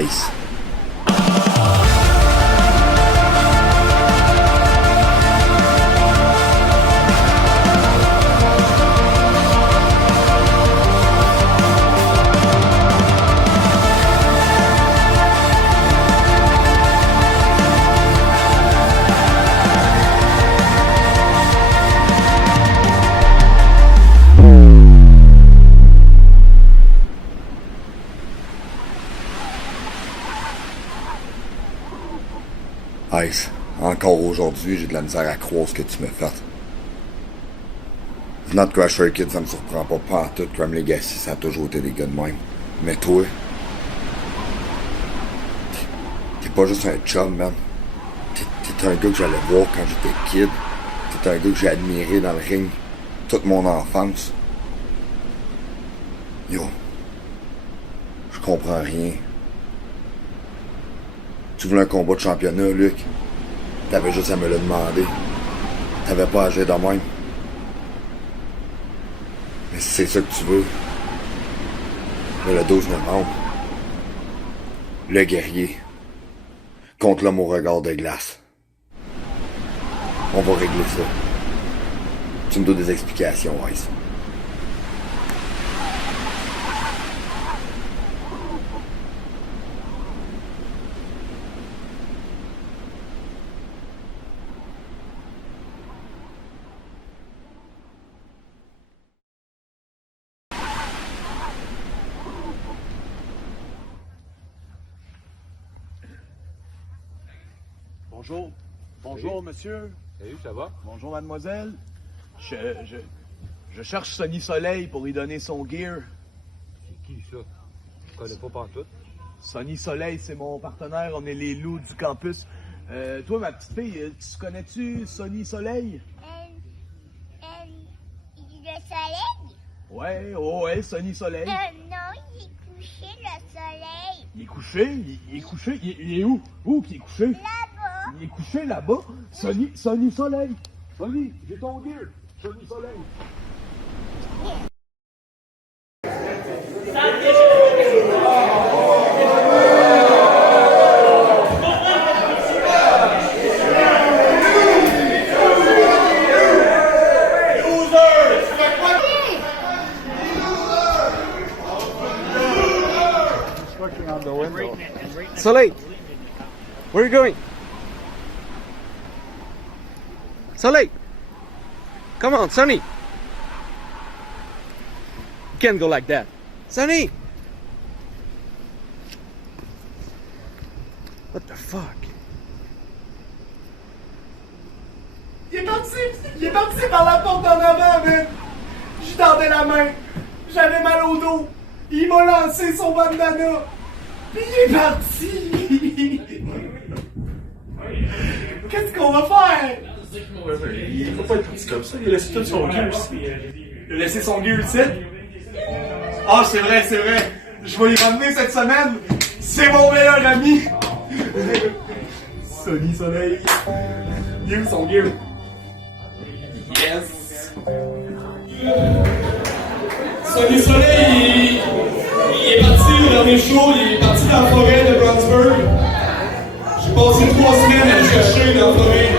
Ice. Ice, encore aujourd'hui, j'ai de la misère à croire ce que tu m'as fait. Venant de Crusher Kid, ça me surprend pas en tout. Crime Legacy, ça a toujours été des gars de même. Mais toi, t'es pas juste un chum, man. T'es un gars que j'allais voir quand j'étais kid. T'es un gars que j'ai admiré dans le ring toute mon enfance. Yo, je comprends rien. Tu voulais un combat de championnat, Luc? T'avais juste à me le demander. T'avais pas à agir de même. Mais si c'est ça que tu veux, mais le 12 novembre, le guerrier, contre l'homme au regard de glace. On va régler ça. Tu me dois des explications, Ice. Bonjour. Bonjour, Salut. monsieur. Salut, ça va? Bonjour, mademoiselle. Je cherche Sonny Soleil pour lui donner son gear. C'est qui ça? Je connais pas pantoute. Sonny Soleil, c'est mon partenaire. On est les loups du campus. Toi, ma petite fille, tu connais-tu Sonny Soleil? Le soleil? Ouais, oh ouais, Sonny Soleil. Non, il est couché, le soleil. Il est couché? Il est couché? Il est où? Où qu'il est couché? Là-bas. Il est couché là-bas? Sonny Soleil. Sonny, j'ai ton gear. Sonny Soleil. Soleil, where are you going? Soleil, come on, Sonny. You can't go like that. Sonny! What the fuck? Il est parti par la porte d'en avant, man. Je tendais la main. J'avais mal au dos. Il m'a lancé son bandana. Puis il est parti. Qu'est-ce qu'on va faire? Il faut pas être parti comme ça, il a laissé tout son gear ici. Il a laissé son gear ici? Ah, c'est vrai. Je vais y ramener cette semaine. C'est mon meilleur ami. Sonny Soleil. Il est où son gear? Yes. Sonny Soleil, il est parti au dernier show, il est parti dans la forêt de Brownsburg. J'ai passé 3 semaines à le chercher dans la forêt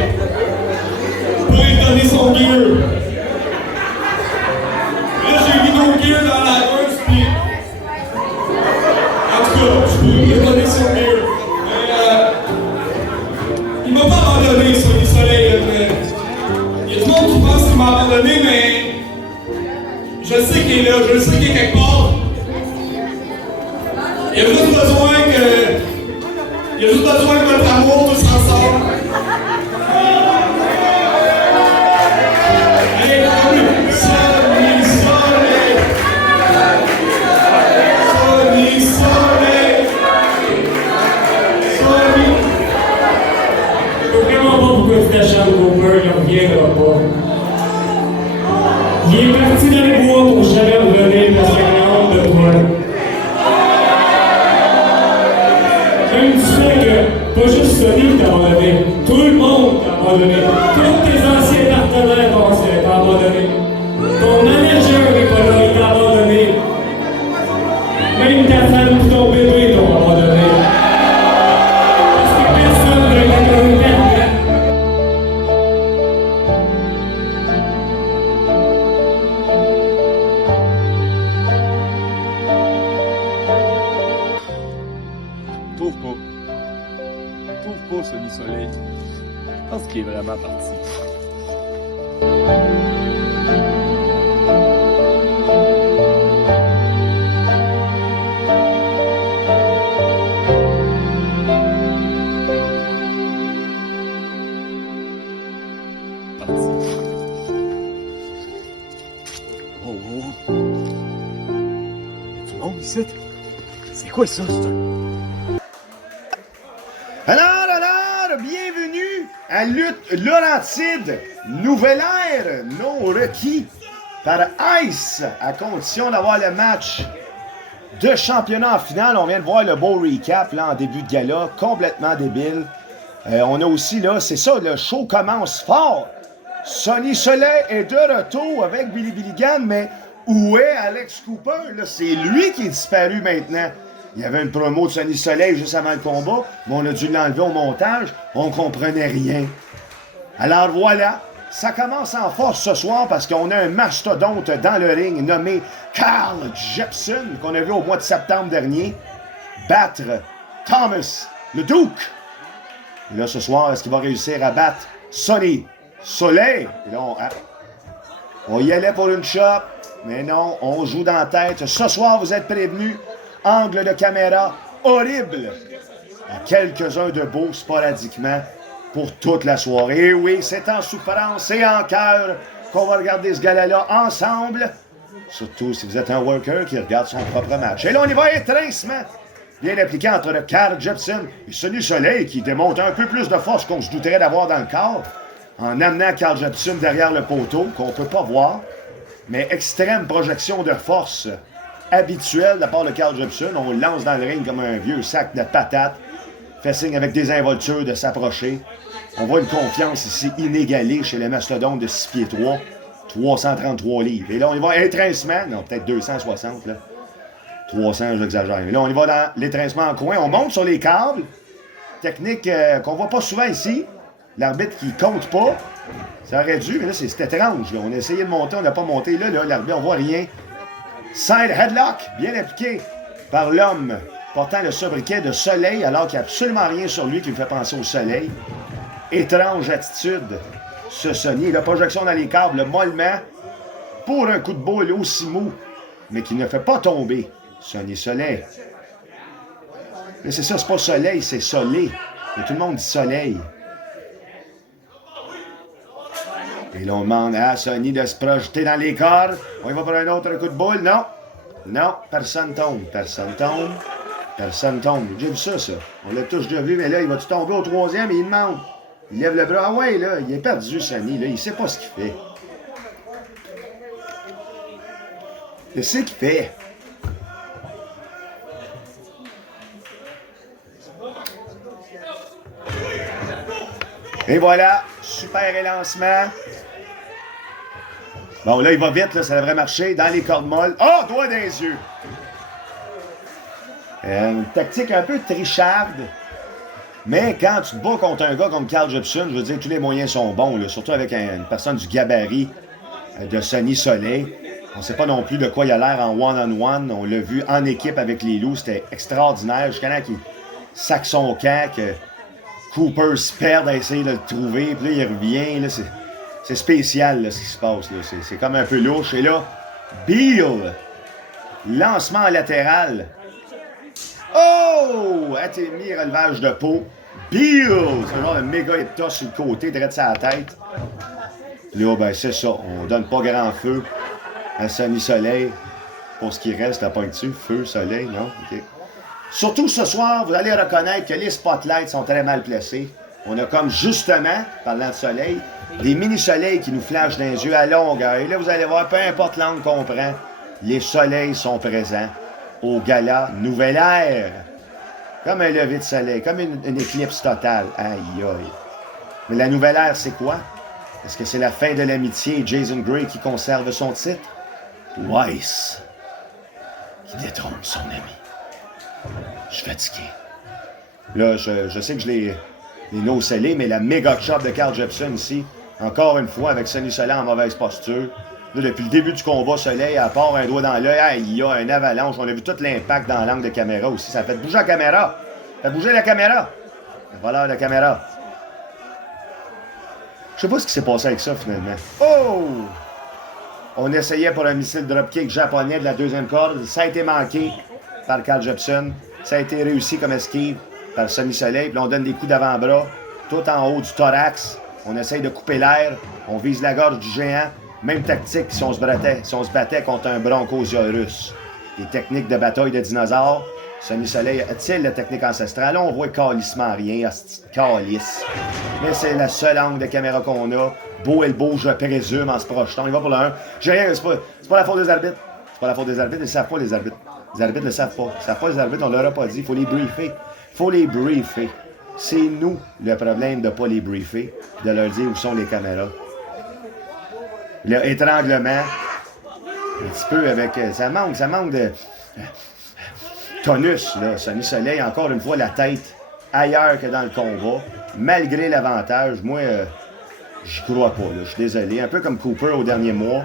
pour lui donner son gear. Là, j'ai mis mon gear dans la rue, puis... En tout cas, je pourrais lui donner son gear. Mais il m'a pas abandonné, Sonny Soleil. Il y a tout le monde qui pense qu'il m'a abandonné, mais... Je sais qu'il est là, je sais qu'il est quelque part. Il y a juste besoin de notre amour tous ensemble. Allez, Sonny Soleil. Sonny Soleil. Sonny. Je sais vraiment pas pourquoi Stasha Cooper ne reviendra pas. Il est parti dans les bois pour jamais revenir parce qu'il a honte de toi. Même tu sais que pas juste Sonny t'a abandonné, tout le monde t'a abandonné. Tous tes anciens partenaires t'ont abandonné. Ton manager n'est pas là, il t'a abandonné. Même ta femme et ton bébé t'ont abandonné. Oh, oh. Du monde ici? C'est quoi ça? Alors, bienvenue à Lutte Laurentide, nouvelle ère, non requis par Ice, à condition d'avoir le match de championnat en finale. On vient de voir le beau recap là, en début de gala, complètement débile. On a aussi, là, c'est ça, le show commence fort. Sonny Soleil est de retour avec Billy Billigan, mais où est Alex Cooper? Là, c'est lui qui est disparu maintenant. Il y avait une promo de Sonny Soleil juste avant le combat, mais on a dû l'enlever au montage. On comprenait rien. Alors voilà, ça commence en force ce soir parce qu'on a un mastodonte dans le ring nommé Carl Jepson, qu'on a vu au mois de septembre dernier, battre Thomas le Duke. Et là, ce soir, est-ce qu'il va réussir à battre Sonny Soleil? Et là, on y allait pour une shot, mais non, on joue dans la tête. Ce soir, vous êtes prévenus. Angle de caméra horrible. Et quelques-uns de beaux sporadiquement pour toute la soirée. Et oui, c'est en souffrance et en cœur qu'on va regarder ce gala-là ensemble. Surtout si vous êtes un worker qui regarde son propre match. Et là, on y va étrincement. Bien appliqué entre le Carl Jepson et Sonny Soleil qui démontre un peu plus de force qu'on se douterait d'avoir dans le corps en amenant Carl Jepson derrière le poteau qu'on ne peut pas voir. Mais extrême projection de force habituelle de la part de Carl Jepson. On le lance dans le ring comme un vieux sac de patates. Fait signe avec des involtures de s'approcher. On voit une confiance ici inégalée chez les mastodontes de 6 pieds 3. 333 livres. Et là, on y va étrincement. Non, peut-être 260, là. 300, j'exagère. Mais là, on y va dans l'étrincement en coin. On monte sur les câbles. Technique qu'on voit pas souvent ici. L'arbitre qui compte pas. Ça aurait dû, mais là, c'est étrange. Là. On a essayé de monter, on n'a pas monté. Là, l'arbitre, on voit rien. Side headlock, bien appliqué par l'homme portant le sobriquet de Soleil, alors qu'il n'y a absolument rien sur lui qui me fait penser au soleil. Étrange attitude, ce Sonny. La projection dans les câbles, mollement, pour un coup de boule aussi mou, mais qui ne fait pas tomber Sonny Soleil. Mais c'est ça, c'est pas Soleil, c'est Soleil. Mais tout le monde dit Soleil. Et là, on demande à Sonny de se projeter dans les cordes. On y va pour un autre coup de boule. Non. Non, personne tombe. Personne tombe. Personne tombe. J'ai vu ça. On l'a tous déjà vu, mais là, il va-tu tomber au troisième et il demande. Il lève le bras. Ah ouais, là, il est perdu, Sonny. Là, il sait pas ce qu'il fait. Qu'est-ce qu'il fait? Et voilà, super élancement. Bon, là, il va vite, là, ça devrait marcher. Dans les cordes molles. Oh, doigt dans les yeux. Une tactique un peu tricharde. Mais quand tu te bats contre un gars comme Carl Jepson, je veux dire, tous les moyens sont bons, là, surtout avec une personne du gabarit de Sonny Soleil. On ne sait pas non plus de quoi il a l'air en one-on-one. On l'a vu en équipe avec les loups. C'était extraordinaire. Jusqu'à là qu'il sac son camp, que Cooper se perd à essayer de le trouver. Puis là, il revient. Là, c'est spécial là, ce qui se passe. Là. C'est comme un peu louche. Et là, Beal, lancement latéral. Oh! Athémie, relevage de peau. Beal! C'est un genre de méga hepta sur le côté, direct sur la tête. Là, ben c'est ça. On donne pas grand feu à Sonny Soleil. Pour ce qui reste, t'as pas dessus. Feu, soleil, non? OK. Surtout ce soir, vous allez reconnaître que les spotlights sont très mal placés. On a comme justement, parlant de soleil, des mini-soleils qui nous flashent dans les yeux à longueur. Et là, vous allez voir, peu importe l'angle qu'on prend, les soleils sont présents au gala Nouvelle Ère. Comme un lever de soleil, comme une éclipse totale. Aïe, aïe. Mais la Nouvelle Ère, c'est quoi? Est-ce que c'est la fin de l'amitié et Jason Gray qui conserve son titre? Weiss qui détrône son ami. Je suis fatigué. Là, je sais que je l'ai no-sellé, mais la méga chop de Carl Jepson ici, encore une fois, avec Sonny Soleil en mauvaise posture. Là, depuis le début du combat, Soleil, à part un doigt dans l'œil, il y a un avalanche. On a vu tout l'impact dans l'angle de caméra aussi. Ça fait bouger la caméra. Ça fait bouger la caméra. Le voleur de caméra. sais pas ce qui s'est passé avec ça, finalement. Oh! On essayait pour un missile dropkick japonais de la deuxième corde. Ça a été manqué par Carl Jepson. Ça a été réussi comme esquive par Sonny Soleil. Puis là, on donne des coups d'avant-bras tout en haut du thorax. On essaye de couper l'air. On vise la gorge du géant. Même tactique si on se battait contre un bronchosaurus. Des techniques de bataille de dinosaures. Sonny Soleil a-t-il la technique ancestrale? Là, on voit calissement rien. Calice. Mais c'est le seul angle de caméra qu'on a. Beau elbow, je présume, en se projetant. Il va pour le 1. J'ai rien, c'est pas la faute des arbitres. C'est pas la faute des arbitres, ils savent pas les arbitres. Les arbitres ne le savent pas. Ils savent pas les arbitres, on leur a pas dit. Il faut les briefer. Faut les briefer. C'est nous le problème de pas les briefer, de leur dire où sont les caméras. Le étranglement, un petit peu avec... Ça manque de... tonus, là. Sonny Soleil, encore une fois, la tête ailleurs que dans le combat. Malgré l'avantage, moi... j'y crois pas, là. Je suis désolé. Un peu comme Cooper au dernier mois,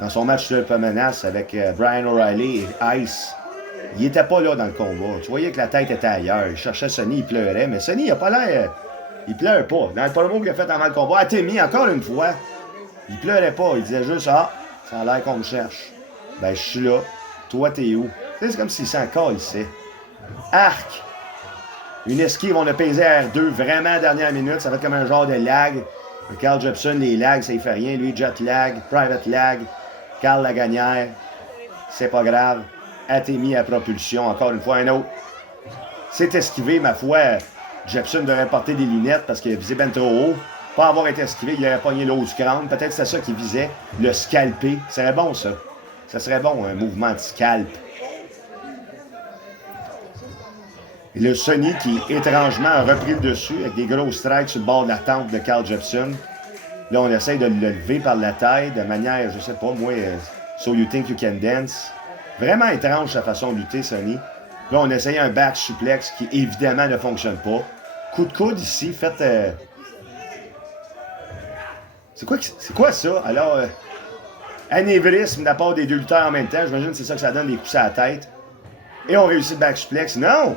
dans son match de menace avec Brian O'Reilly et Ice. Il était pas là dans le combat. Tu voyais que la tête était ailleurs. Il cherchait Sonny, il pleurait. Mais Sonny, il a pas l'air... Il pleure pas. Dans le promo qu'il a fait avant le combat, Atemi, encore une fois, il pleurait pas. Il disait juste, ah, ça a l'air qu'on me cherche. Ben, je suis là. Toi, t'es où? C'est comme s'il s'en calissait. Arc! Une esquive, on a pesé à R2 vraiment à la dernière minute. Ça fait comme un genre de lag. Carl Jepson, les lags, ça y fait rien. Lui, jet lag, private lag. Carl Lagagnère, c'est pas grave. Atemi à propulsion, encore une fois, un autre. C'est esquivé, ma foi. Jepson devrait porter des lunettes parce qu'il visait bien trop haut. Pas avoir été esquivé, il aurait pogné l'eau du crâne. Peut-être c'est ça qu'il visait, le scalper. Ça serait bon, ça. Ça serait bon, un mouvement de scalp. Et le Sonny qui, étrangement, a repris le dessus avec des gros strikes sur le bord de la tente de Carl Jepson. Là, on essaye de le lever par la taille de manière, je sais pas, moi, So You Think You Can Dance. Vraiment étrange sa façon de lutter, Sonny. Là, on essaye un back suplex qui, évidemment, ne fonctionne pas. Coup de coude ici, faites... C'est quoi ça? Alors, anévrisme de la part des deux lutteurs en même temps. J'imagine que c'est ça que ça donne, des coups à la tête. Et on réussit le back suplex. Non!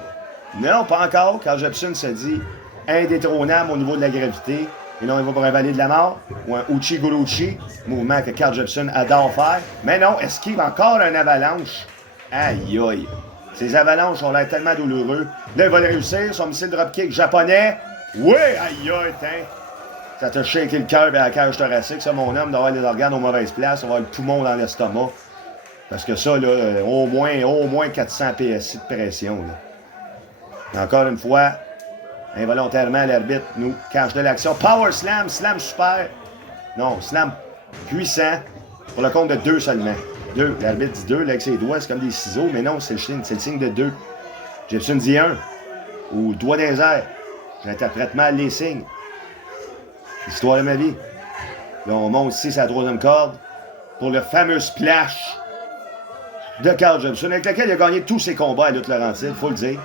Non, pas encore. Carl Jepson se dit indétrônable au niveau de la gravité. Et là, on va pour un valet de la mort. Ou un Uchi-Guruchi. Mouvement que Carl Jepson adore faire. Mais non, esquive encore un avalanche. Aïe aïe. Ces avalanches ont l'air tellement douloureux. Là, il va le réussir. Son missile dropkick japonais. Oui, aïe aïe, tiens. Ça t'a shaké le cœur et la cage thoracique. Ça, mon homme, d'avoir les organes aux mauvaises places. On va avoir le poumon dans l'estomac. Parce que ça, là, au moins 400 PSI de pression, là. Encore une fois, involontairement, l'arbitre nous cache de l'action. Power slam, slam super. Non, slam puissant pour le compte de 2 seulement. 2. L'arbitre dit 2, là, avec ses doigts, c'est comme des ciseaux, mais non, c'est le signe de 2. Jepson dit 1. Ou doigt dans les airs. J'interprète mal les signes. Histoire de ma vie. Là, on monte ici sur la 3e corde pour le fameux splash de Carl Jepson, avec lequel il a gagné tous ses combats à Lutte Laurentide, il faut le dire.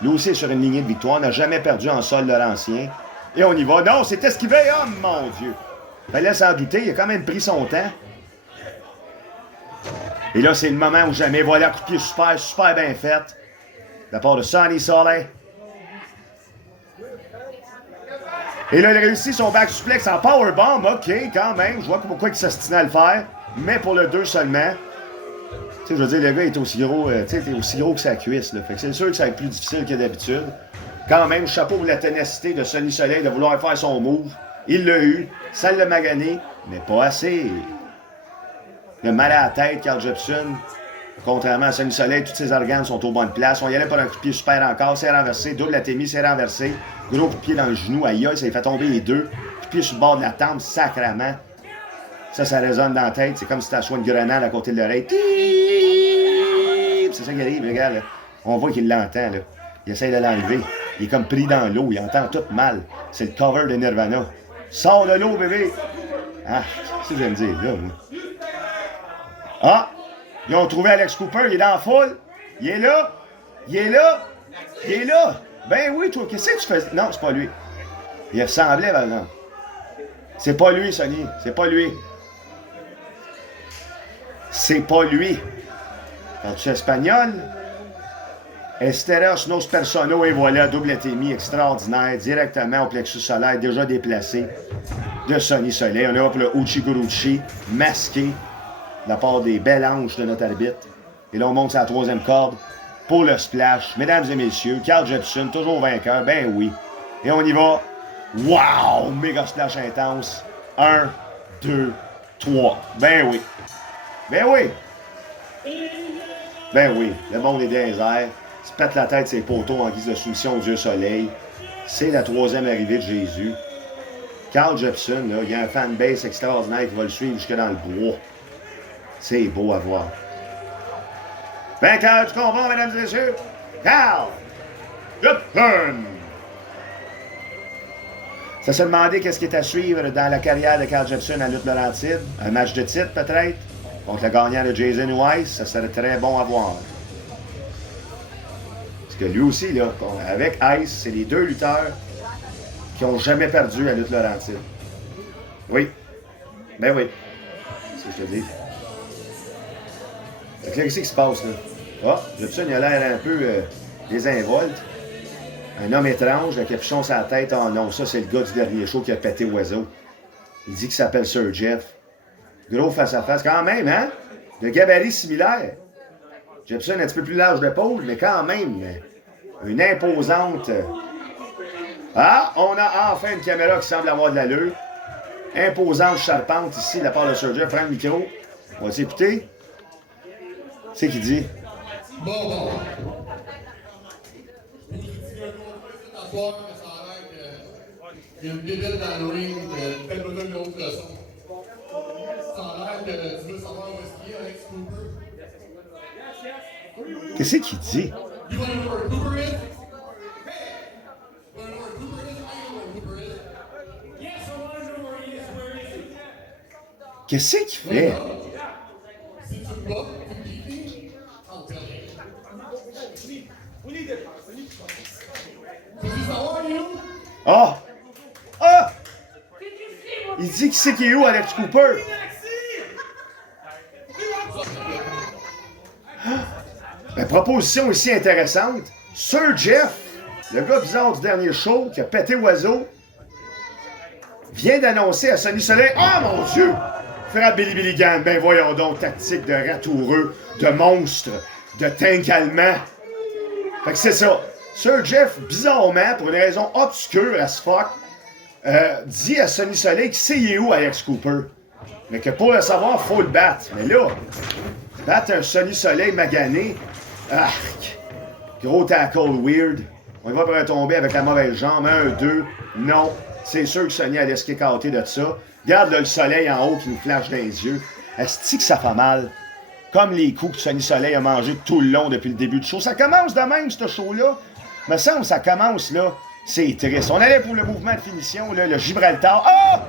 Lui aussi est sur une lignée de victoire, n'a jamais perdu en sol laurentien. Et on y va. Non, c'est esquivé. Oh mon Dieu! Fallait s'en douter, il a quand même pris son temps. Et là, c'est le moment où jamais. Voilà, coup de pied super bien fait. De la part de Sonny Soleil. Et là, il a réussi son back suplex en powerbomb. OK, quand même. Je vois pourquoi il s'ostinait à le faire. Mais pour le 2 seulement. Tu sais, je veux dire, le gars est aussi gros, aussi gros que sa cuisse, là. Fait que c'est sûr que ça va être plus difficile que d'habitude. Quand même, chapeau pour la ténacité de Sonny Soleil de vouloir faire son move. Il l'a eu, ça l'a magané, mais pas assez. Il a mal à la tête, Carl Jepson. Contrairement à Sonny Soleil, tous ses organes sont aux bonnes places. On y allait par un coup de pied super encore, c'est renversé. Double Atemi, c'est renversé. Gros coup de pied dans le genou, aïe aïe, ça lui fait tomber les 2. Coup de pied sur le bord de la tempe, sacrement. Ça résonne dans la tête. C'est comme si t'as une grenade à côté de l'oreille. C'est ça qui arrive, regarde. Là. On voit qu'il l'entend. Là. Il essaie de l'enlever. Il est comme pris dans l'eau. Il entend tout mal. C'est le cover de Nirvana. Sors de l'eau, bébé! Ah, c'est ce que je viens de dire, là. Ah! Ils ont trouvé Alex Cooper. Il est dans la foule. Il est là. Il est là. Il est là. Ben oui, toi, qu'est-ce que tu fais? Non, c'est pas lui. Il ressemblait, par exemple. C'est pas lui, Sonny. C'est pas lui. C'est pas lui. Parles-tu espagnol? Esteros nos personno, et voilà, double Atemi extraordinaire, directement au plexus solaire, déjà déplacé. de Sonny Soleil. On ira pour le Uchiguruchi masqué de la part des belles anges de notre arbitre. Et là, on monte sur la troisième corde pour le splash. Mesdames et messieurs, Carl Jepson, toujours vainqueur, ben oui. Et on y va. Wow! Méga splash intense. 1, 2, 3. Ben oui. Ben oui. Ben oui. Le monde est des airs. Se pète la tête ses poteaux en guise de soumission au Dieu Soleil. C'est la troisième arrivée de Jésus. Carl Jepson, là, il y a un fanbase extraordinaire qui va le suivre jusque dans le bois. C'est beau à voir. Vainqueur du combat, mesdames et messieurs, Carl Jepson! Ça se demandait qu'est-ce qui est à suivre dans la carrière de Carl Jepson à lutte Laurentide. Un match de titre, peut-être, contre le gagnant de Jason Weiss. Ça serait très bon à voir. Parce que lui aussi, là, avec Ice, c'est les deux lutteurs qui n'ont jamais perdu à lutte Laurentide. Oui. Ben oui. C'est ce que je te dis. Fait que là, qu'est-ce qui se passe, là? Ah, Jepson, il a l'air un peu désinvolte. Un homme étrange, le capuchon sur la tête. Oh non, ça, c'est le gars du dernier show qui a pété Oiseau. Il dit qu'il s'appelle Sir Jeff. Gros face-à-face. Quand même, hein? De gabarit similaire. Jepson un petit peu plus large d'épaule, mais quand même, une imposante... Ah, on a enfin une caméra qui semble avoir de l'allure. Imposante charpente ici, de la part de Sir Jeff. Prends le micro. On va s'écouter. C'est qui dit? Bon. Soir, mais ça a l'air qu'il y a une bébête dans le ring, que peut-être besoin d'une autre leçon. Ça a l'air que tu veux savoir où est-ce qu'il est, Alex Cooper. Qu'est-ce qu'il dit? You wanna know where Cooper is? Hey! You wanna know where Cooper is? I know where Cooper is. Yes, I wanna know where he is. Where is he? Qu'est-ce qu'il fait? Si tu me bloques, tu me dis, I'll tell you. We need it. Ah! Ah! Il dit qu'il sait qui est où, Alex Cooper. Une proposition aussi intéressante. Sir Jeff, le gars bizarre du dernier show qui a pété Oiseau, vient d'annoncer à Sonny Soleil. Ah, mon Dieu! Frère Billy Billigan, ben voyons donc, tactique de ratoureux, de monstre, de tank allemand. Fait que c'est ça. Sir Jeff, bizarrement, pour une raison obscure as fuck, dit à Sonny Soleil qu'il sait il est où Alex Cooper. Mais que pour le savoir, faut le battre. Mais là, battre un Sonny Soleil magané, arc, gros tackle weird. On va pour tomber avec la mauvaise jambe. 1, 2, non. C'est sûr que Sonny allait se kicker de ça. Regarde là, le soleil en haut qui nous flash dans les yeux. Est-ce que ça fait mal? Comme les coups que Sonny Soleil a mangé tout le long depuis le début du show. Ça commence de même, ce show-là. Me semble que ça commence, là. C'est triste. On allait pour le mouvement de finition, là, le Gibraltar. Ah!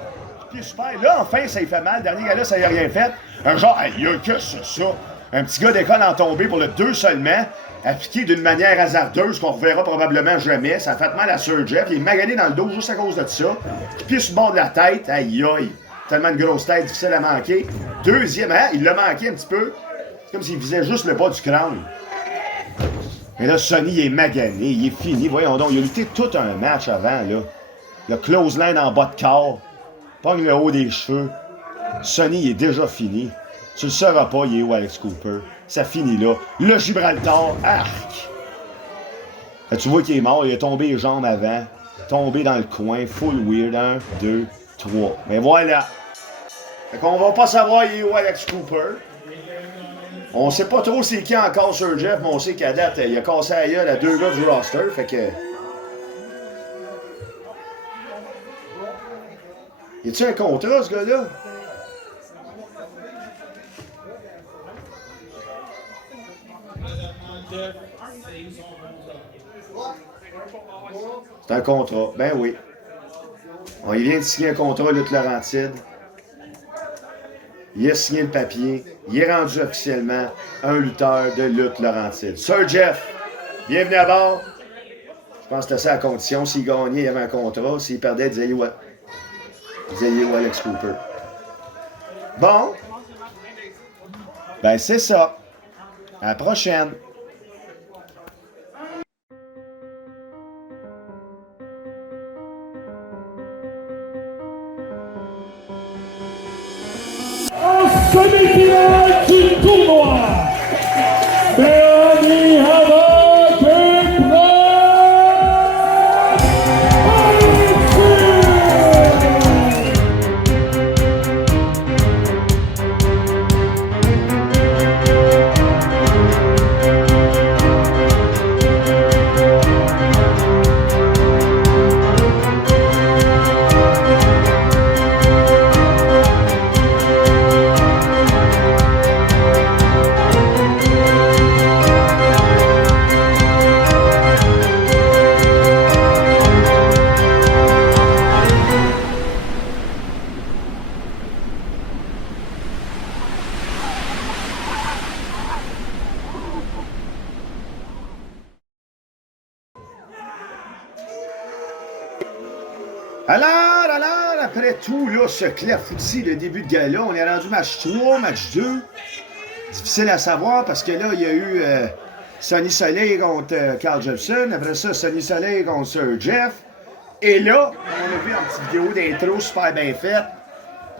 Puis super. Là, enfin, ça y fait mal. Dernier gars-là, ça y a rien fait. Un genre, aïe, que c'est ça? Un petit gars d'école en tombée pour le 2 seulement, appliqué d'une manière hasardeuse qu'on reverra probablement jamais. Ça a fait mal à Sir Jeff. Il est magané dans le dos juste à cause de ça. Puis sur le bord de la tête, aïe, aïe. Tellement de grosse tête, difficile à manquer. Deuxième, hein? Il l'a manqué un petit peu. C'est comme s'il visait juste le bas du crâne. Mais là, Sonny, il est magané, il est fini. Voyons donc, il a lutté tout un match avant, là. Il a close line en bas de corps, pogne le haut des cheveux. Sonny, il est déjà fini. Tu le sauras pas, il est où, Alex Cooper. Ça finit là. Le Gibraltar, arc! Là, tu vois qu'il est mort, il est tombé les jambes avant, tombé dans le coin, full weird. 1, 2, 3. Mais voilà. Fait qu'on va pas savoir il est où, Alex Cooper. On sait pas trop c'est qui encore Sir Jeff, mais on sait qu'à date, il a cassé la gueule à 2 gars du roster, fait que... Y a-tu un contrat, ce gars-là? C'est un contrat, ben oui. Il vient de signer un contrat lutte Laurentide. Il a signé le papier. Il est rendu officiellement un lutteur de lutte Laurentide. Sir Jeff, bienvenue à bord. Je pense que c'était ça à condition. S'il gagnait, il y avait un contrat. S'il perdait, il disait où Alex Cooper. Bon. Ben, c'est ça. À la prochaine. demi-finale du tournoi. Bernie Havoc et Alors, après tout, là, ce clafoutis, le début de gala, on est rendu match 3, match 2. Difficile à savoir parce que là, il y a eu Sonny Soleil contre Carl Jepson. Après ça, Sonny Soleil contre Sir Jeff. Et là, on a vu une petite vidéo d'intro super bien faite.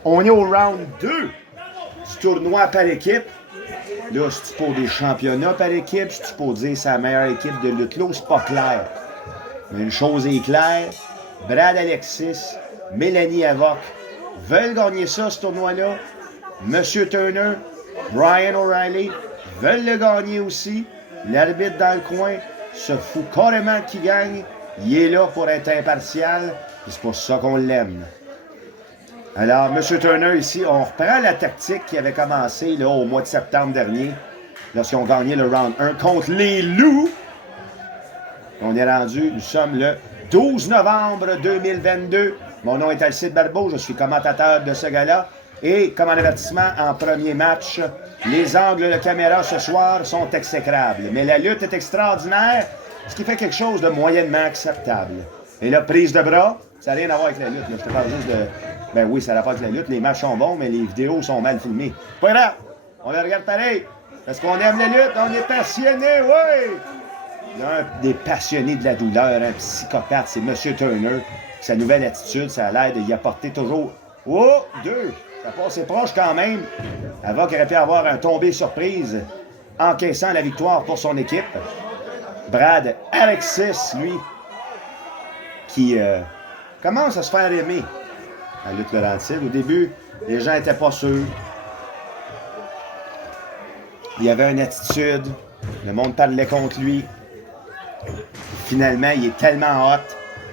On est au round 2 du tournoi par équipe. Là, c'est pour des championnats par équipe, c'est pour dire c'est la meilleure équipe de lutte là, c'est pas clair. Mais une chose est claire. Brad Alexis, Mélanie Havoc veulent gagner ça, ce tournoi-là. Monsieur Turner, Brian O'Reilly veulent le gagner aussi. L'arbitre dans le coin se fout carrément qui gagne. Il est là pour être impartial. Et c'est pour ça qu'on l'aime. Alors, Monsieur Turner ici, on reprend la tactique qui avait commencé là, au mois de septembre dernier, lorsqu'ils ont gagné le round 1 contre les Loups. On est rendu, nous sommes le 12 novembre 2022. Mon nom est Alcide Barbeau, je suis commentateur de ce gala. Et comme un avertissement en premier match, les angles de caméra ce soir sont exécrables. Mais la lutte est extraordinaire, ce qui fait quelque chose de moyennement acceptable. Et la prise de bras, ça n'a rien à voir avec la lutte. Là. Je te parle juste de... Ben oui, ça n'a pas avec la lutte. Les matchs sont bons, mais les vidéos sont mal filmées. Pas grave, on les regarde pareil. Parce qu'on aime la lutte, on est passionnés, oui! Il y a un des passionnés de la douleur, un psychopathe, c'est M. Turner. Sa nouvelle attitude, ça a l'air d'y apporter toujours... Oh, 2! Ça passe proche quand même. Havoc aurait pu avoir un tombé surprise, encaissant la victoire pour son équipe. Brad Alexis, lui, qui commence à se faire aimer à lutte Laurentide. Au début, les gens n'étaient pas sûrs. Il y avait une attitude. Le monde parlait contre lui. Finalement, il est tellement hot,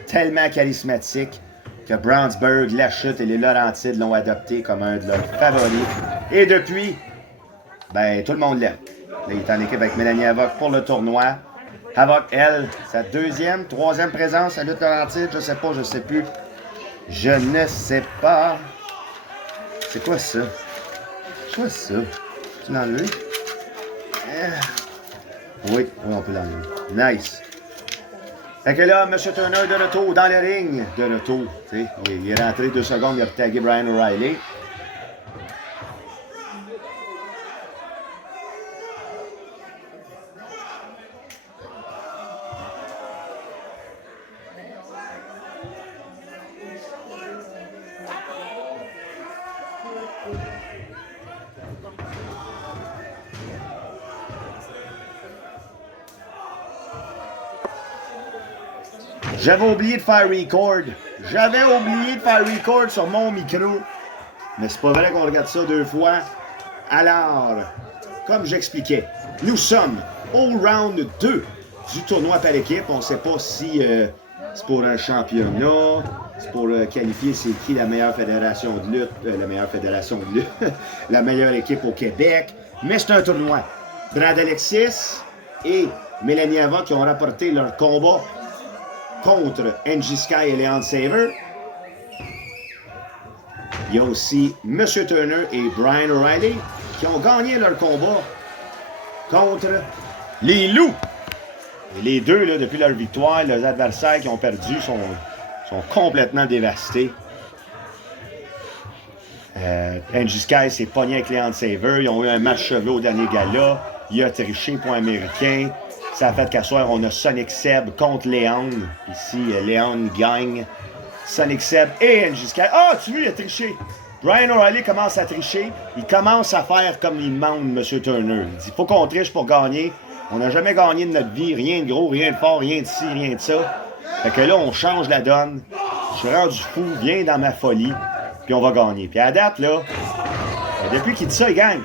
tellement charismatique, que Brownsburg, La Chute et les Laurentides l'ont adopté comme un de leurs favoris. Et depuis, ben, tout le monde l'aime. Là, il est en équipe avec Mélanie Havoc pour le tournoi. Havoc, elle, sa deuxième, troisième présence à lutte Laurentide, je sais pas, je sais plus. Je ne sais pas. C'est quoi ça? C'est quoi ça? Tu l'enlever? Oui, on peut l'enlever. Nice. Fait que là, M. Turner de retour dans le ring. De retour, tu sais. Il est rentré 2 secondes, il a tagué Brian O'Reilly. J'avais oublié de faire record. J'avais oublié de faire record sur mon micro. Mais c'est pas vrai qu'on regarde ça 2 fois. Alors, comme j'expliquais, nous sommes au round 2 du tournoi par équipe. On ne sait pas si c'est pour un championnat, c'est pour qualifier c'est qui la meilleure fédération de lutte, la meilleure équipe au Québec. Mais c'est un tournoi. Brad Alexis et Mélanie Havoc qui ont rapporté leur combat contre Angie Sky et Leon Saver. Il y a aussi M. Turner et Brian O'Reilly qui ont gagné leur combat contre les Loups. Et les deux, là, depuis leur victoire, leurs adversaires qui ont perdu sont complètement dévastés. Angie Sky s'est pogné avec Leon Saver. Ils ont eu un match cheveux au dernier gala. Il a triché pour Américain. Ça a fait qu'à soir, on a Sonic Seb contre Léon. Ici, Léon gagne. Sonic Seb et Angie Sky. Ah, tu vois, il a triché. Ryan O'Reilly commence à tricher. Il commence à faire comme il demande M. Turner. Il dit, faut qu'on triche pour gagner. On n'a jamais gagné de notre vie. Rien de gros, rien de fort, rien de ci, rien de ça. Fait que là, on change la donne. Je suis rendu fou. Viens dans ma folie. Puis on va gagner. Puis à date, là, depuis qu'il dit ça, il gagne.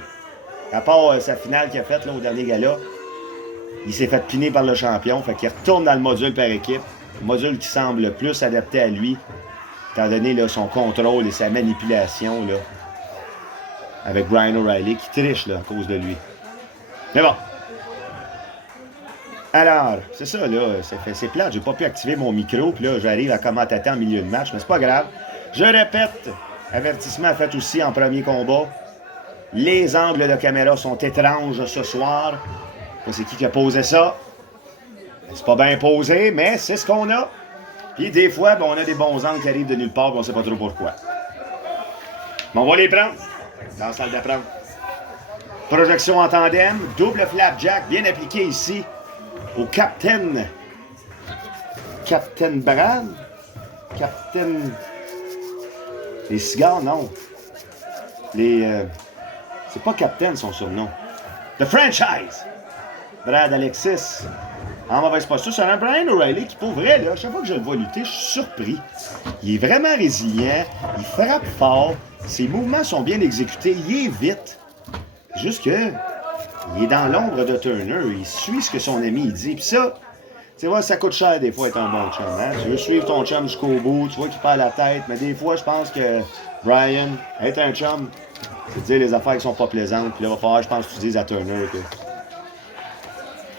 À part sa finale qu'il a faite là, au dernier gala, il s'est fait piner par le champion. Fait qu'il retourne dans le module par équipe. Le module qui semble le plus adapté à lui, étant donné là, son contrôle et sa manipulation là, avec Brian O'Reilly qui triche là, à cause de lui. Mais bon. Alors, c'est ça, là. C'est plate. J'ai pas pu activer mon micro. Puis là, j'arrive à commentater en milieu de match. Mais c'est pas grave. Je répète, avertissement fait aussi en premier combat. Les angles de caméra sont étranges ce soir. C'est qui a posé ça? C'est pas bien posé, mais c'est ce qu'on a. Puis des fois, ben, on a des bons angles qui arrivent de nulle part, et on sait pas trop pourquoi. Mais on va les prendre dans la salle d'apprendre. Projection en tandem, double flapjack, bien appliqué ici au Captain. Captain Brad? Captain... Les cigares, non. Les... C'est pas Captain son surnom. The Franchise! Brad Alexis. En mauvaise posture, c'est un Brian O'Reilly qui, pour vrai, là, chaque fois que je le vois lutter, je suis surpris. Il est vraiment résilient, il frappe fort, ses mouvements sont bien exécutés, il est vite. Juste que, il est dans l'ombre de Turner, il suit ce que son ami il dit. Puis ça, tu vois, ça coûte cher des fois être un bon chum. Hein? Tu veux suivre ton chum jusqu'au bout, tu vois qu'il perd la tête, mais des fois, je pense que Brian, être un chum, c'est dire les affaires qui sont pas plaisantes. Puis là, il va falloir, je pense, que tu dises à Turner que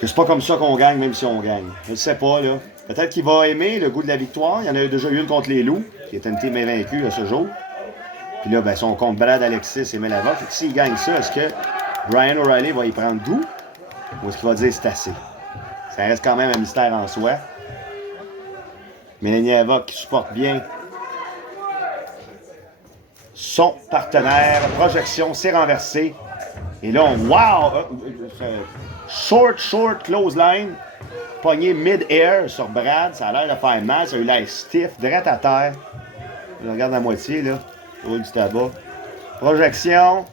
c'est pas comme ça qu'on gagne, même si on gagne. Je sais pas, là. Peut-être qu'il va aimer le goût de la victoire. Il y en a déjà eu une contre les Loups, qui est une team invaincue à ce jour. Puis là, ben, son contre Brad Alexis et Melava. Fait que s'il gagne ça, est-ce que Brian O'Reilly va y prendre goût? Ou est-ce qu'il va dire c'est assez? Ça reste quand même un mystère en soi. Melava qui supporte bien son partenaire. Projection, c'est renversé. Et là, on... Wow! Short, close line. Pogné mid-air sur Brad. Ça a l'air de faire mal. Ça a eu l'air stiff, direct à terre. Je regarde la moitié, là. Au haut du tabac. Projection.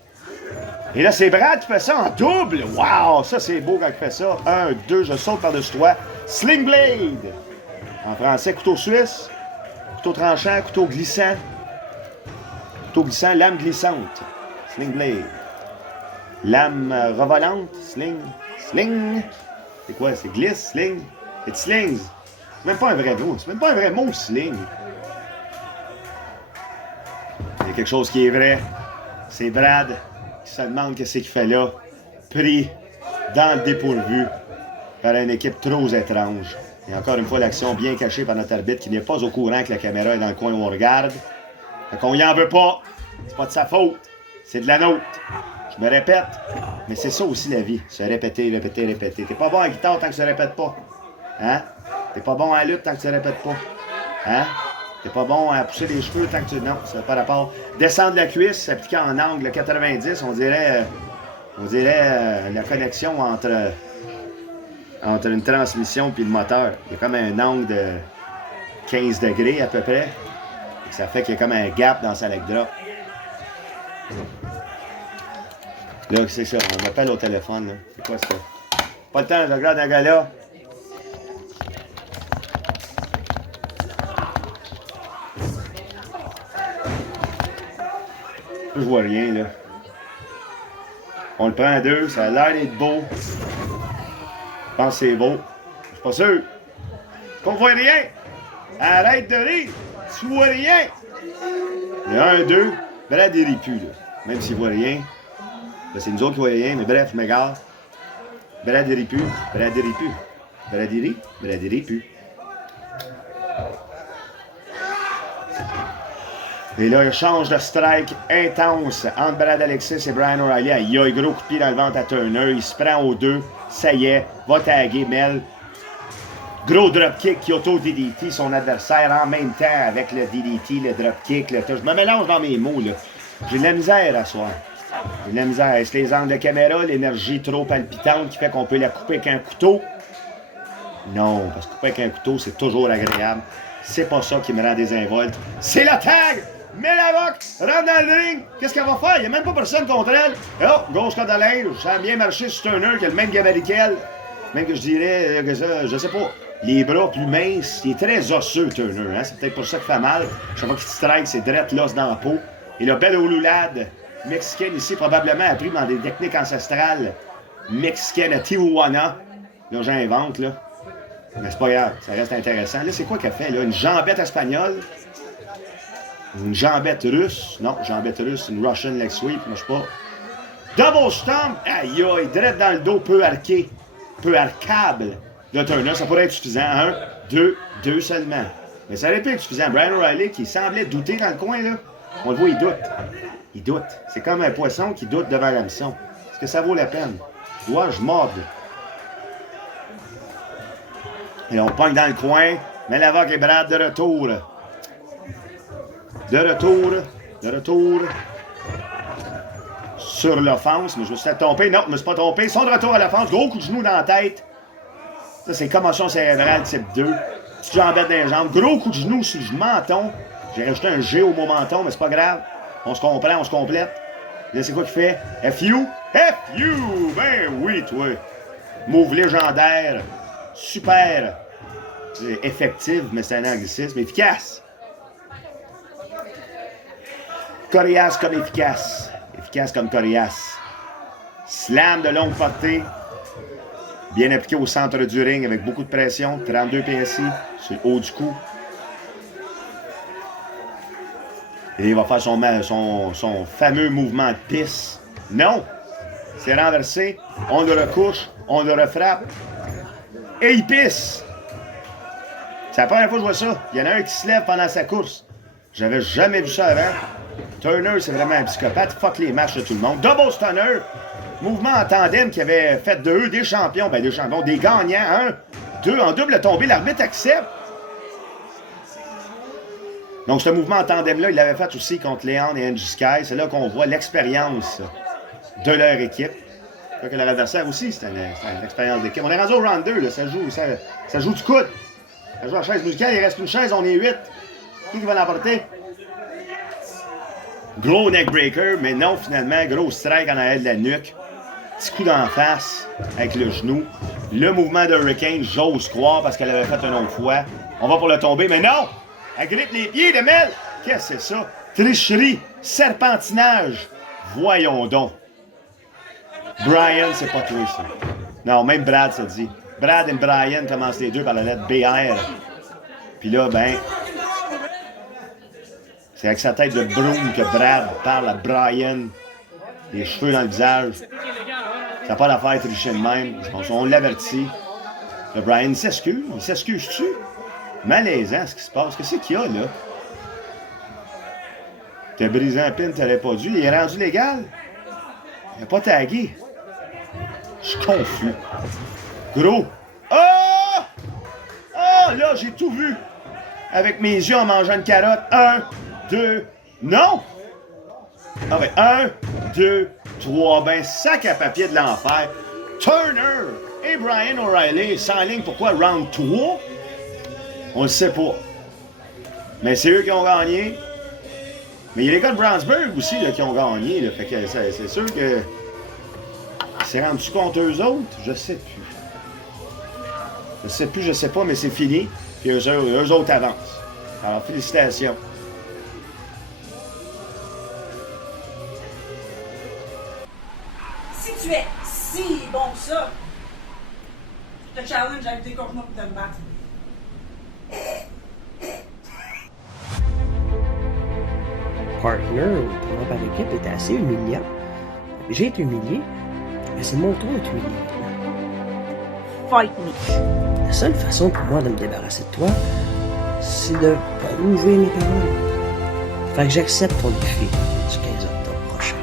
Et là, c'est Brad qui fait ça en double. Wow! Ça, c'est beau quand il fait ça. 1, 2, je saute par-dessus toi. Sling Blade. En français, couteau suisse. Couteau tranchant, couteau glissant. Couteau glissant, lame glissante. Sling Blade. Lame revolante. Sling. Sling. C'est quoi? C'est glisse, sling. It slings. C'est même pas un vrai mot. C'est même pas un vrai mot, sling. Il y a quelque chose qui est vrai. C'est Brad qui se demande qu'est-ce qu'il fait là. Pris dans le dépourvu par une équipe trop étrange. Et encore une fois, l'action bien cachée par notre arbitre qui n'est pas au courant que la caméra est dans le coin où on regarde. Fait qu'on y en veut pas. C'est pas de sa faute. C'est de la nôtre. Je me répète, mais c'est ça aussi la vie. Se répéter, répéter, répéter. T'es pas bon à la guitare tant que tu ne répètes pas. Hein? T'es pas bon à la lutte tant que tu ne répètes pas. Hein? T'es pas bon à pousser les cheveux tant que tu... Non, ça n'a pas rapport. Descendre la cuisse, s'appliquer en angle 90, on dirait la connexion entre une transmission et le moteur. Il y a comme un angle de 15 degrés à peu près. Et ça fait qu'il y a comme un gap dans sa leg drop. Là, c'est ça, on m'appelle au téléphone. Là. C'est quoi ça? Pas le temps, je regarde un gars là. Je vois rien, là. On le prend à deux, ça a l'air d'être beau. Je pense que c'est beau. Je suis pas sûr. Qu'on voit rien. Arrête de rire. Tu vois rien. Il y a un, deux. Brad il rit plus, là. Même s'il voit rien. Ben, c'est nous autres qui voyons rien, mais bref, je m'égare. Brad il rit plus. Brad il rit plus. Brad il rit. Brad il rit plus. Et là, il change de strike intense entre Brad Alexis et Brian O'Reilly. Il y a un gros coup de pied dans le ventre à Turner. Il se prend aux deux. Ça y est, va taguer Mel. Gros dropkick qui auto-DDT son adversaire en même temps avec le DDT, le dropkick. Je me mélange dans mes mots, là. J'ai de la misère à soir. J'ai de la misère. Est-ce les angles de caméra, l'énergie trop palpitante qui fait qu'on peut la couper avec un couteau? Non, parce que couper avec un couteau, c'est toujours agréable. C'est pas ça qui me rend désinvolte. C'est la tag! met la rock, rentre dans le ring. Qu'est-ce qu'elle va faire? Il n'y a même pas personne contre elle. Oh, gauche corde à linge. Ça a bien marché sur Turner, qui a le même gabarit qu'elle. Même que je dirais, que ça, je sais pas, les bras plus minces. Il est très osseux, Turner. Hein? C'est peut-être pour ça qu'il fait mal. Je sais pas qu'il strike, c'est drette l'os dans la peau. Et le bel Olulad, mexicaine ici, probablement appris dans des techniques ancestrales mexicaines à Tijuana. Là, j'invente, là. Mais c'est pas grave, ça reste intéressant. Là, c'est quoi qu'elle fait, là? Une jambette espagnole? Une jambette russe? Non, jambette russe, une Russian leg sweep, marche pas. Double stomp! Aïe aïe, direct dans le dos, peu arqué, peu arcable de Turner. Ça pourrait être suffisant. 1, 2, 2 seulement. Mais ça aurait pu être suffisant. Brian O'Reilly, qui semblait douter dans le coin, là, on le voit, il doute. Il doute. C'est comme un poisson qui doute devant l'hameçon. Est-ce que ça vaut la peine? Dois-je mordre? Et on pogne dans le coin. Mais la vague est Brad de retour. De retour. Sur l'offense. Mais je me suis fait tromper. Non, je me suis pas trompé. Son de retour à l'offense. Gros coup de genou dans la tête. Ça, c'est commotion cérébrale type 2. Petite jambette dans les jambes. Gros coup de genou sur le menton. J'ai rajouté un G au mot menton, mais c'est pas grave. On se comprend, on se complète. Là, c'est quoi qu'il fait? FU? FU! Ben oui, toi. Move légendaire. Super. Effectif, mais c'est un anglicisme. Efficace. Coriace comme efficace. Efficace comme coriace. Slam de longue portée. Bien appliqué au centre du ring avec beaucoup de pression. 32 PSI sur le haut du cou. Et il va faire son fameux mouvement de pisse. Non! C'est renversé. On le recouche. On le refrappe. Et il pisse! C'est la première fois que je vois ça. Il y en a un qui se lève pendant sa course. J'avais jamais vu ça avant. Turner, c'est vraiment un psychopathe. Fuck les matchs de tout le monde. Double stunner. Mouvement en tandem qui avait fait de eux des champions. Ben, des champions, des gagnants. 1, 2, en double tombé. L'arbitre accepte. Donc, ce mouvement en tandem-là, il l'avait fait aussi contre Léon et Angie Sky. C'est là qu'on voit l'expérience de leur équipe. Que leur adversaire aussi, c'est une expérience d'équipe. On est rendu au round 2, là. Ça joue du coude. Ça joue à chaise musicale. Il reste une chaise, on est 8. Qui va l'emporter? Gros neckbreaker, mais non, finalement. Gros strike en arrière de la nuque. Petit coup d'en face avec le genou. Le mouvement de Hurricane, j'ose croire, parce qu'elle avait fait une autre fois. On va pour le tomber, mais non! Elle grippe les pieds de Mel! Qu'est-ce que c'est ça? Tricherie, serpentinage. Voyons donc. Brian, c'est pas toi, ça. Non, même Brad, ça dit. Brad et Brian commencent les deux par la lettre BR. Puis là, ben... c'est avec sa tête de broom que Brad parle à Brian. Les cheveux dans le visage. Ça n'a pas l'affaire de tricher de même. Je pense qu'on l'avertit. Le Brian s'excuse. Il s'excuse-tu? Malaisant, ce qui se passe. Qu'est-ce qu'il y a, là? T'as brisé un pin, t'aurais pas dû. Il est rendu légal. Il n'a pas tagué. Je suis confus. Gros. Oh! Oh, là, j'ai tout vu. Avec mes yeux en mangeant une carotte. 1, 2, non! Ah ben, 1, 2, 3, ben, sac à papier de l'enfer. Turner et Brian O'Reilly s'enlignent pourquoi round 3? On le sait pas. Mais c'est eux qui ont gagné. Mais il y a les gars de Brownsburg aussi là, qui ont gagné. Là. Fait que c'est sûr que c'est rendu contre eux autres. Je sais plus. Je sais pas, mais c'est fini. Puis eux autres avancent. Alors, félicitations. Si tu es si bon que ça, je te challenge avec tes contre moi pour te battre. Partner, pour par équipe, était assez humiliant. J'ai été humilié, mais c'est mon tour d'être humilié maintenant. Fight me. La seule façon pour moi de me débarrasser de toi, c'est de prouver mes paroles. Fait que j'accepte ton défi du 15 octobre prochain.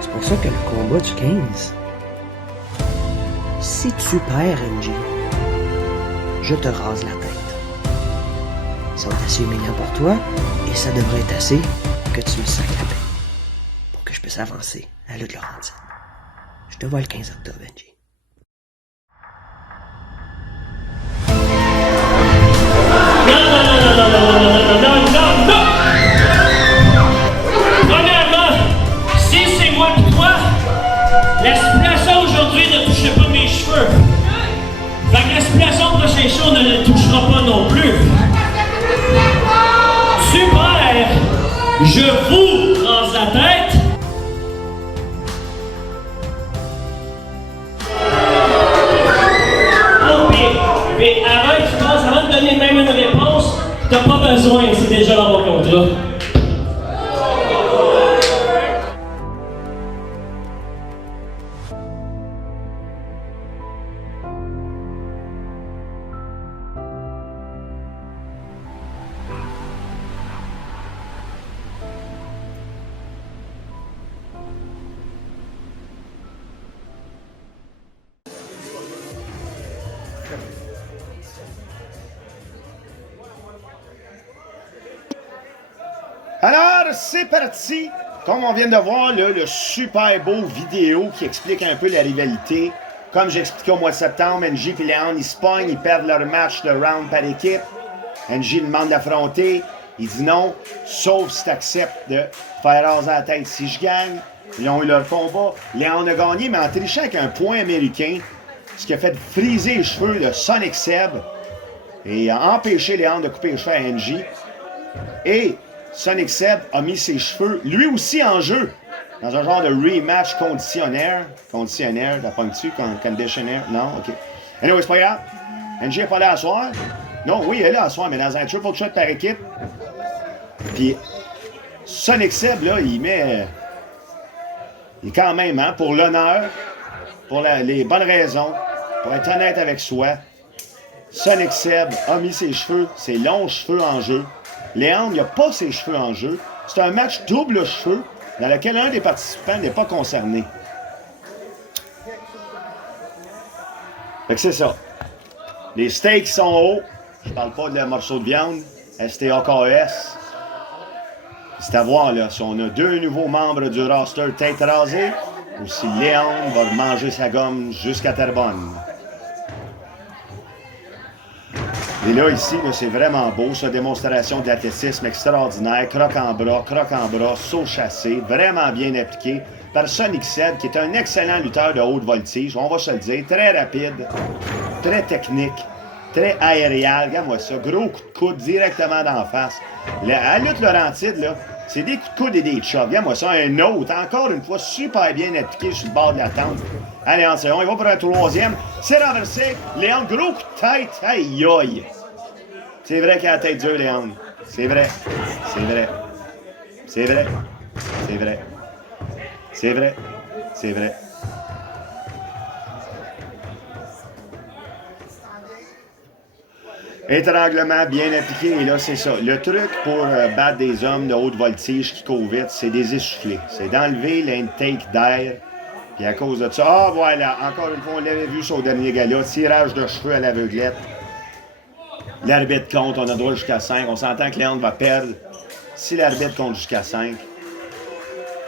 C'est pour ça que le combat du 15, si tu perds, MJ, je te rase la tête. Ça va être assez humiliant pour toi, et ça devrait être assez pour que tu me sacres la paix. Pour que je puisse avancer à la lutte Laurentide. Je te vois le 15 octobre, MJ. Non! c'est parti! Comme on vient de voir, là, le super beau vidéo qui explique un peu la rivalité. Comme j'expliquais au mois de septembre, NJ et Léon, ils se pognent, ils perdent leur match de round par équipe. NJ demande d'affronter. Il dit non, sauf si tu acceptes de faire raser la tête si je gagne. Ils ont eu leur combat. Léon a gagné, mais en trichant avec un point américain, ce qui a fait friser les cheveux de Sonic Seb et a empêché Léon de couper les cheveux à NJ. Et Sonic Seb a mis ses cheveux, lui aussi, en jeu, dans un genre de rematch conditionnaire. Conditionnaire, t'as pas dessus, conditionnaire? Non? OK. Anyway, c'est pas grave. NJ n'est pas là à soir. Non, oui, elle est là à soir, mais dans un triple shot par équipe. Puis, Sonic Seb, là, il met... il quand même, hein, pour l'honneur, pour les bonnes raisons, pour être honnête avec soi, Sonic Seb a mis ses cheveux, ses longs cheveux en jeu. Léon n'a pas ses cheveux en jeu. C'est un match double cheveux dans lequel un des participants n'est pas concerné. Fait que c'est ça. Les steaks sont hauts. Je parle pas de la morceau de viande. STAKS. C'est à voir là, si on a deux nouveaux membres du roster tête rasée ou si Léon va manger sa gomme jusqu'à Terrebonne. Et là, ici, là, c'est vraiment beau, ça, démonstration d'athlétisme extraordinaire, croc en bras, saut chassé, vraiment bien appliqué par Sonic Seb, qui est un excellent lutteur de haute voltige, on va se le dire, très rapide, très technique, très aérien. Regarde-moi ça, gros coup de coude directement d'en face. La lutte Laurentide, là, c'est des coups de coude et des chocs. Regarde-moi ça, un autre, encore une fois, super bien appliqué sur le bord de la tente. Allez, en second, il va pour un troisième. C'est renversé. Léon, gros coup de tête. Aïe, aïe. C'est vrai qu'il a la tête dure, Léon. C'est vrai. C'est vrai. C'est vrai. C'est vrai. C'est vrai. C'est vrai. Étranglement bien appliqué, et là, c'est ça. Le truc pour battre des hommes de haute voltige qui courent vite, c'est des essoufflés. C'est d'enlever l'intake d'air. Puis à cause de ça, ah voilà, encore une fois, on l'avait vu sur le dernier gala, tirage de cheveux à l'aveuglette. L'arbitre compte, on a droit jusqu'à 5. On s'entend que Léon va perdre si l'arbitre compte jusqu'à 5.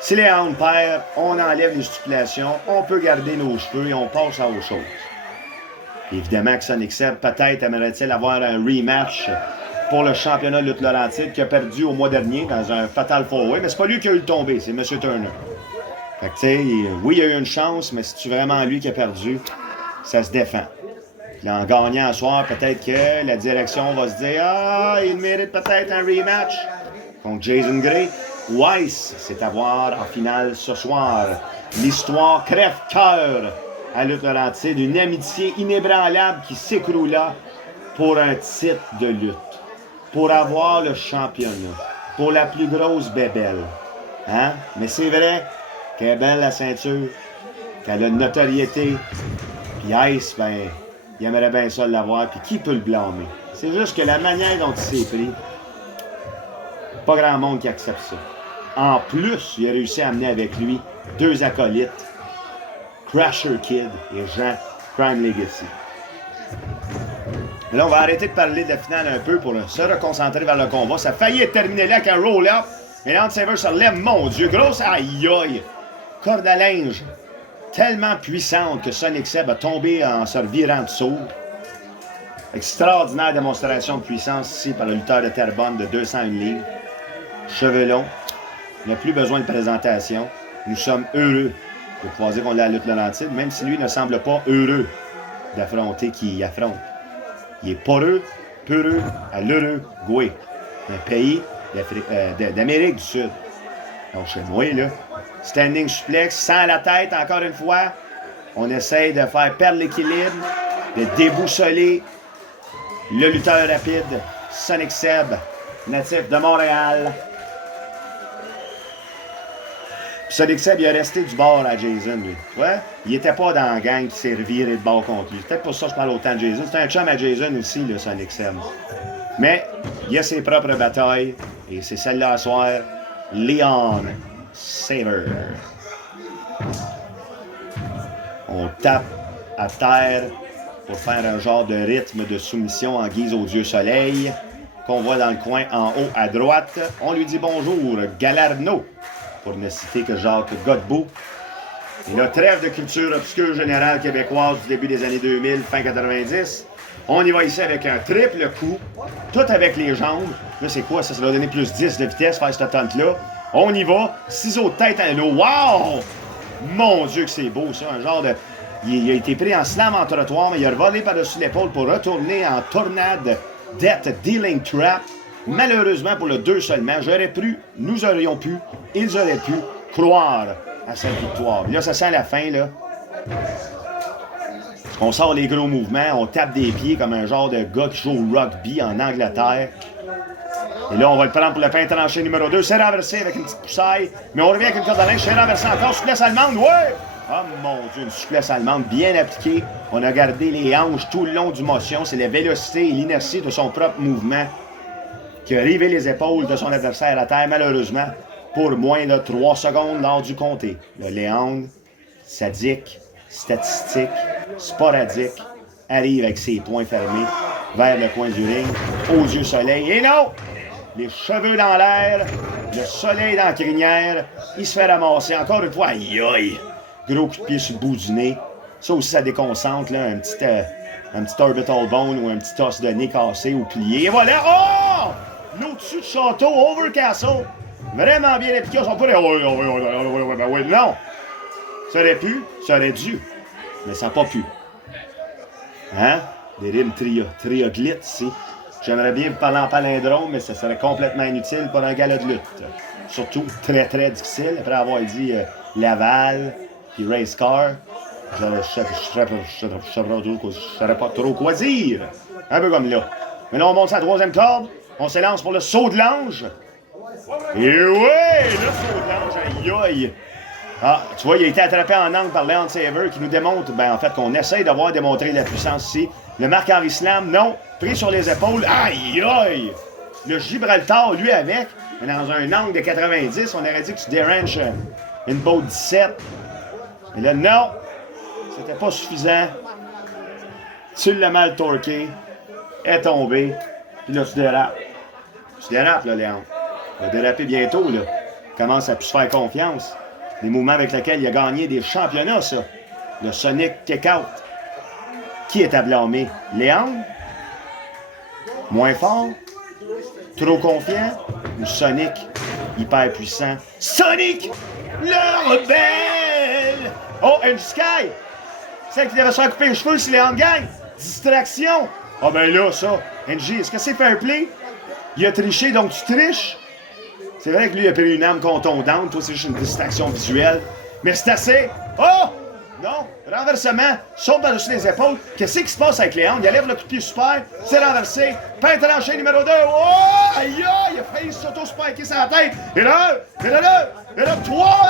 Si Léon perd, on enlève les stipulations, on peut garder nos cheveux et on passe à autre chose. Évidemment que Sonic Seb, peut-être aimerait-il avoir un rematch pour le championnat de lutte Laurentide qui a perdu au mois dernier dans un Fatal 4-Way, mais c'est pas lui qui a eu le tombé, c'est M. Turner. Fait que tu sais, oui, il a eu une chance, mais c'est vraiment lui qui a perdu, ça se défend. Puis en gagnant ce soir, peut-être que la direction va se dire « Ah, il mérite peut-être un rematch contre Jason Gray. » Weiss, c'est à voir en finale ce soir. L'histoire crève-cœur à lutte Laurentide, une amitié inébranlable qui s'écroula pour un titre de lutte, pour avoir le championnat, pour la plus grosse bébelle. Hein? Mais c'est vrai qu'elle est belle la ceinture, qu'elle a une notoriété, puis Ice, ben, il aimerait bien ça l'avoir, puis qui peut le blâmer? C'est juste que la manière dont il s'est pris, pas grand monde qui accepte ça. En plus, il a réussi à amener avec lui deux acolytes, Crusher Kid et Jean Crime Legacy. Là, on va arrêter de parler de la finale un peu pour se reconcentrer vers le combat. Ça a failli être terminé là avec un roll-up. Mais Lance Saver se relève, mon Dieu, grosse aïe aïe. Corde à linge tellement puissante que Sonic Seb a tombé en se revirant de saut. Extraordinaire démonstration de puissance ici par le lutteur de Terrebonne de 201 livres. Cheveux longs. Il n'a plus besoin de présentation. Nous sommes heureux de pouvoir dire qu'on a la lutte Laurentide, même si lui ne semble pas heureux d'affronter qui il affronte. Il est poreux, peureux, à l'heureux, goué. Un pays d'Amérique du Sud. Donc chez moi, là, standing suplex, sans la tête, encore une fois. On essaye de faire perdre l'équilibre, de déboussoler le lutteur rapide, Sonic Seb, natif de Montréal. Sonic Seb, il a resté du bord à Jason, lui. Ouais? Il était pas dans la gang qui s'est reviré de bord contre lui. Peut-être pour ça que je parle autant de Jason. C'est un chum à Jason aussi, le Sonic Seb. Mais il a ses propres batailles. Et c'est celle-là à soir. Leon Saver. On tape à terre pour faire un genre de rythme de soumission en guise au dieu soleil. qu'on voit dans le coin en haut à droite. On lui dit bonjour, Galarno, pour ne citer que Jacques Godbout. Et là, trêve de culture obscure générale québécoise du début des années 2000, fin 90. On y va ici avec un triple coup, tout avec les jambes. Là, c'est quoi ça? Ça va donner plus 10 de vitesse, faire cette tente-là. On y va, ciseaux de tête à l'eau. Wow! Mon Dieu que c'est beau, ça. Un genre de... Il a été pris en slam en trottoir, mais il a volé par-dessus l'épaule pour retourner en tornade Death Dealing Trap. Malheureusement, pour le 2 seulement, nous aurions pu, ils auraient pu croire à cette victoire. Et là, ça sent la fin, là. On sort les gros mouvements, on tape des pieds comme un genre de gars qui joue au rugby en Angleterre. Et là, on va le prendre pour le pain tranché numéro 2. C'est renversé avec une petite poussaille. Mais on revient avec une corde à linge. C'est renversé encore. Souplesse allemande. Ouais! Oh mon Dieu, une souplesse allemande bien appliquée. On a gardé les hanches tout le long du motion. C'est la vélocité et l'inertie de son propre mouvement qui a rivé les épaules de son adversaire à terre, malheureusement, pour moins de 3 secondes lors du comté. Le Léandre, sadique, statistique, sporadique, arrive avec ses poings fermés vers le coin du ring, aux yeux soleil. Et non! Les cheveux dans l'air, le soleil dans la crinière, il se fait ramasser encore une fois. Aïe aïe! Gros coup de pied sur le bout du nez. Ça aussi, ça déconcentre, là, un petit orbital bone ou un petit os de nez cassé ou plié. Et voilà! Oh! L'au-dessus du château, Overcastle. Vraiment bien appliqué. On s'en pourrait. Oui, non! Ça aurait pu, ça aurait dû. Mais ça n'a pas pu. Hein? Des rimes trioglites ici. J'aimerais bien vous parler en palindrome, mais ça serait complètement inutile pour un gala de lutte. Surtout très, très difficile. Après avoir dit Laval puis Race Car, je ne saurais pas trop quoi dire. Un peu comme là. Mais là, on monte sa troisième corde. On s'élance pour le saut de l'ange. Et oui, le saut de l'ange, aïe aïe. Ah, tu vois, il a été attrapé en angle par Leon Saver qui nous démontre, en fait, qu'on essaye d'avoir démontré la puissance ici. Le Marc-Henri Slam, non, pris sur les épaules, aïe aïe! Le Gibraltar, lui, avec, mais dans un angle de 90, on aurait dit que tu déranges une boat 17. Mais là, non, c'était pas suffisant. Tu l'as mal torqué, est tombé, puis là, tu dérapes. Tu dérapes, là, Léon. Il va déraper bientôt, là. Commence à plus se faire confiance. Des mouvements avec lesquels il a gagné des championnats, ça. Le Sonic Kick-Out. Qui est à blâmer? Léon? Moins fort? Trop confiant? Ou Sonic? Hyper puissant? Sonic! Le rebelle! Oh, and Sky! Celle qui devait se faire couper les cheveux si Léon gagne! Distraction! Ah ben là, ça. NJ, est-ce que c'est fair play? Il a triché, donc tu triches? C'est vrai que lui, il a pris une arme contondante. Toi, c'est juste une distraction visuelle. Mais c'est assez. Oh! Non! Renversement. Saute par-dessus les épaules. Qu'est-ce qui se passe avec Léon? Il enlève le coup de pied super. C'est renversé. Pain tranché numéro 2. Oh! Aïe, aïe! Il a failli s'auto-spiker sur la tête. Et là, 3.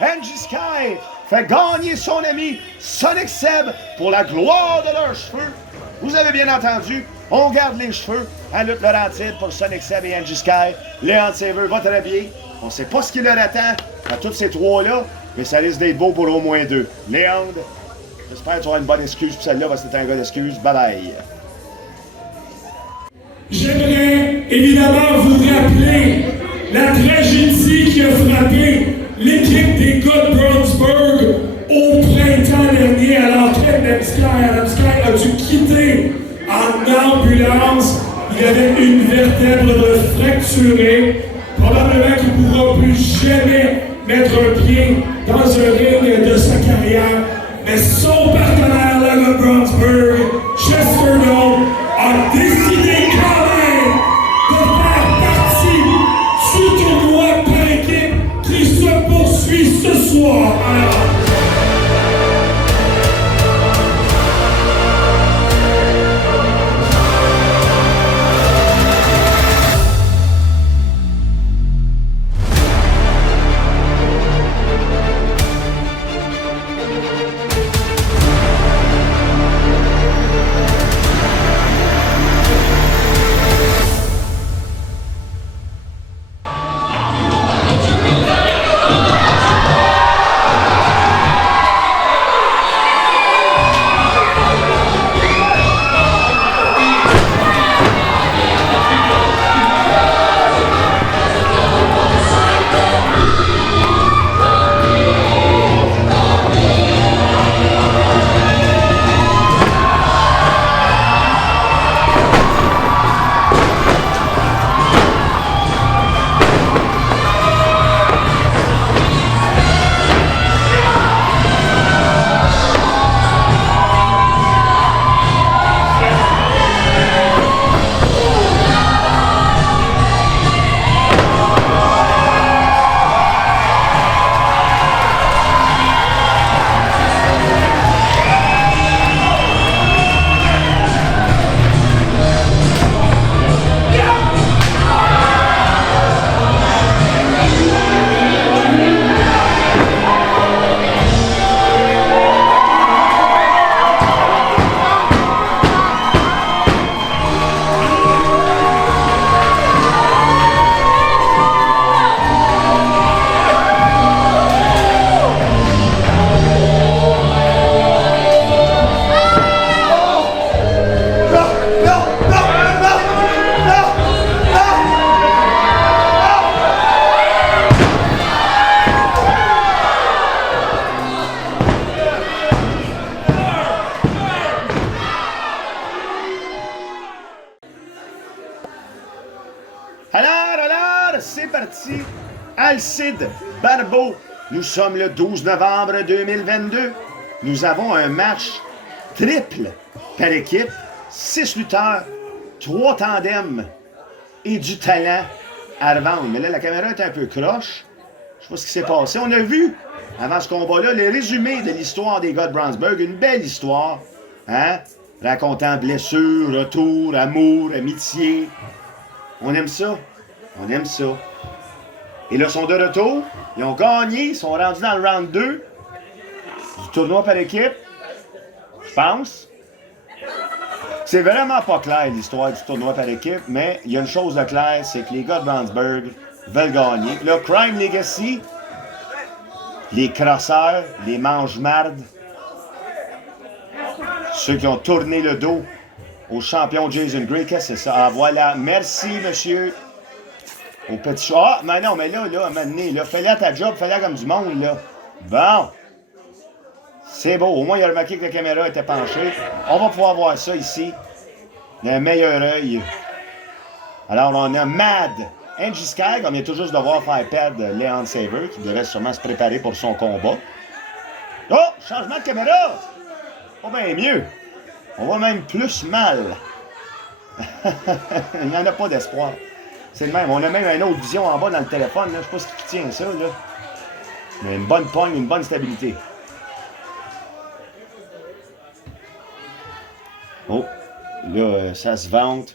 Angie Sky fait gagner son ami Sonic Seb pour la gloire de leurs cheveux. Vous avez bien entendu, on garde les cheveux à lutte Laurentide pour Sonic Seb et Angie Sky. Léon Saver va très bien. On ne sait pas ce qui leur attend à tous ces trois-là, mais ça risque d'être beau pour au moins 2. Léon, j'espère que tu auras une bonne excuse pour celle-là parce que c'est un gars d'excuse. Bye bye. J'aimerais évidemment vous rappeler la tragédie qui a frappé l'équipe des gars de Brownsburg au printemps dernier à l'entrée d'Adam Sky. Adam Sky a dû quitter en ambulance. Il avait une vertèbre fracturée. Probablement qu'il ne pourra plus jamais mettre un pied dans un ring de sa carrière. Mais son partenaire, là, le Brownsburg, Chester Dome, a décidé quand même de faire partie du tournoi par équipe qui se poursuit ce soir. El Cid Barbeau. Nous sommes le 12 novembre 2022. Nous avons un match triple par équipe, 6 lutteurs, 3 tandems et du talent à revendre. Mais là, la caméra est un peu croche. Je sais pas ce qui s'est passé. On a vu, avant ce combat-là, le résumé de l'histoire des gars de Brownsburg. Une belle histoire, hein? Racontant blessures, retour, amour, amitié. On aime ça. On aime ça. Et là, ils sont de retour. Ils ont gagné. Ils sont rendus dans le round 2 du tournoi par équipe. Je pense. C'est vraiment pas clair, l'histoire du tournoi par équipe, mais il y a une chose de claire, c'est que les gars de Brownsburg veulent gagner. Là, Crime Legacy, les crosseurs, les mange-mardes, ceux qui ont tourné le dos au champion Jason Gray, qu'est-ce que c'est ça? Ah, voilà. Merci, monsieur. Au petit chat. Ah, mais non, mais là, à un moment donné, là, fais-le à ta job, fais-le comme du monde, là. Bon. C'est beau. Au moins, il a remarqué que la caméra était penchée. On va pouvoir voir ça ici. Le meilleur œil. Alors, on a Mad. Angie Sky, on vient tout juste de voir faire perdre Leon Saver, qui devait sûrement se préparer pour son combat. Oh! Changement de caméra! Pas bien mieux. On voit même plus mal. Il n'y en a pas d'espoir. C'est le même. On a même une autre vision en bas dans le téléphone. Là. Je ne sais pas ce qui tient ça. Là. Mais une bonne pogne, une bonne stabilité. Oh, là, ça se vante.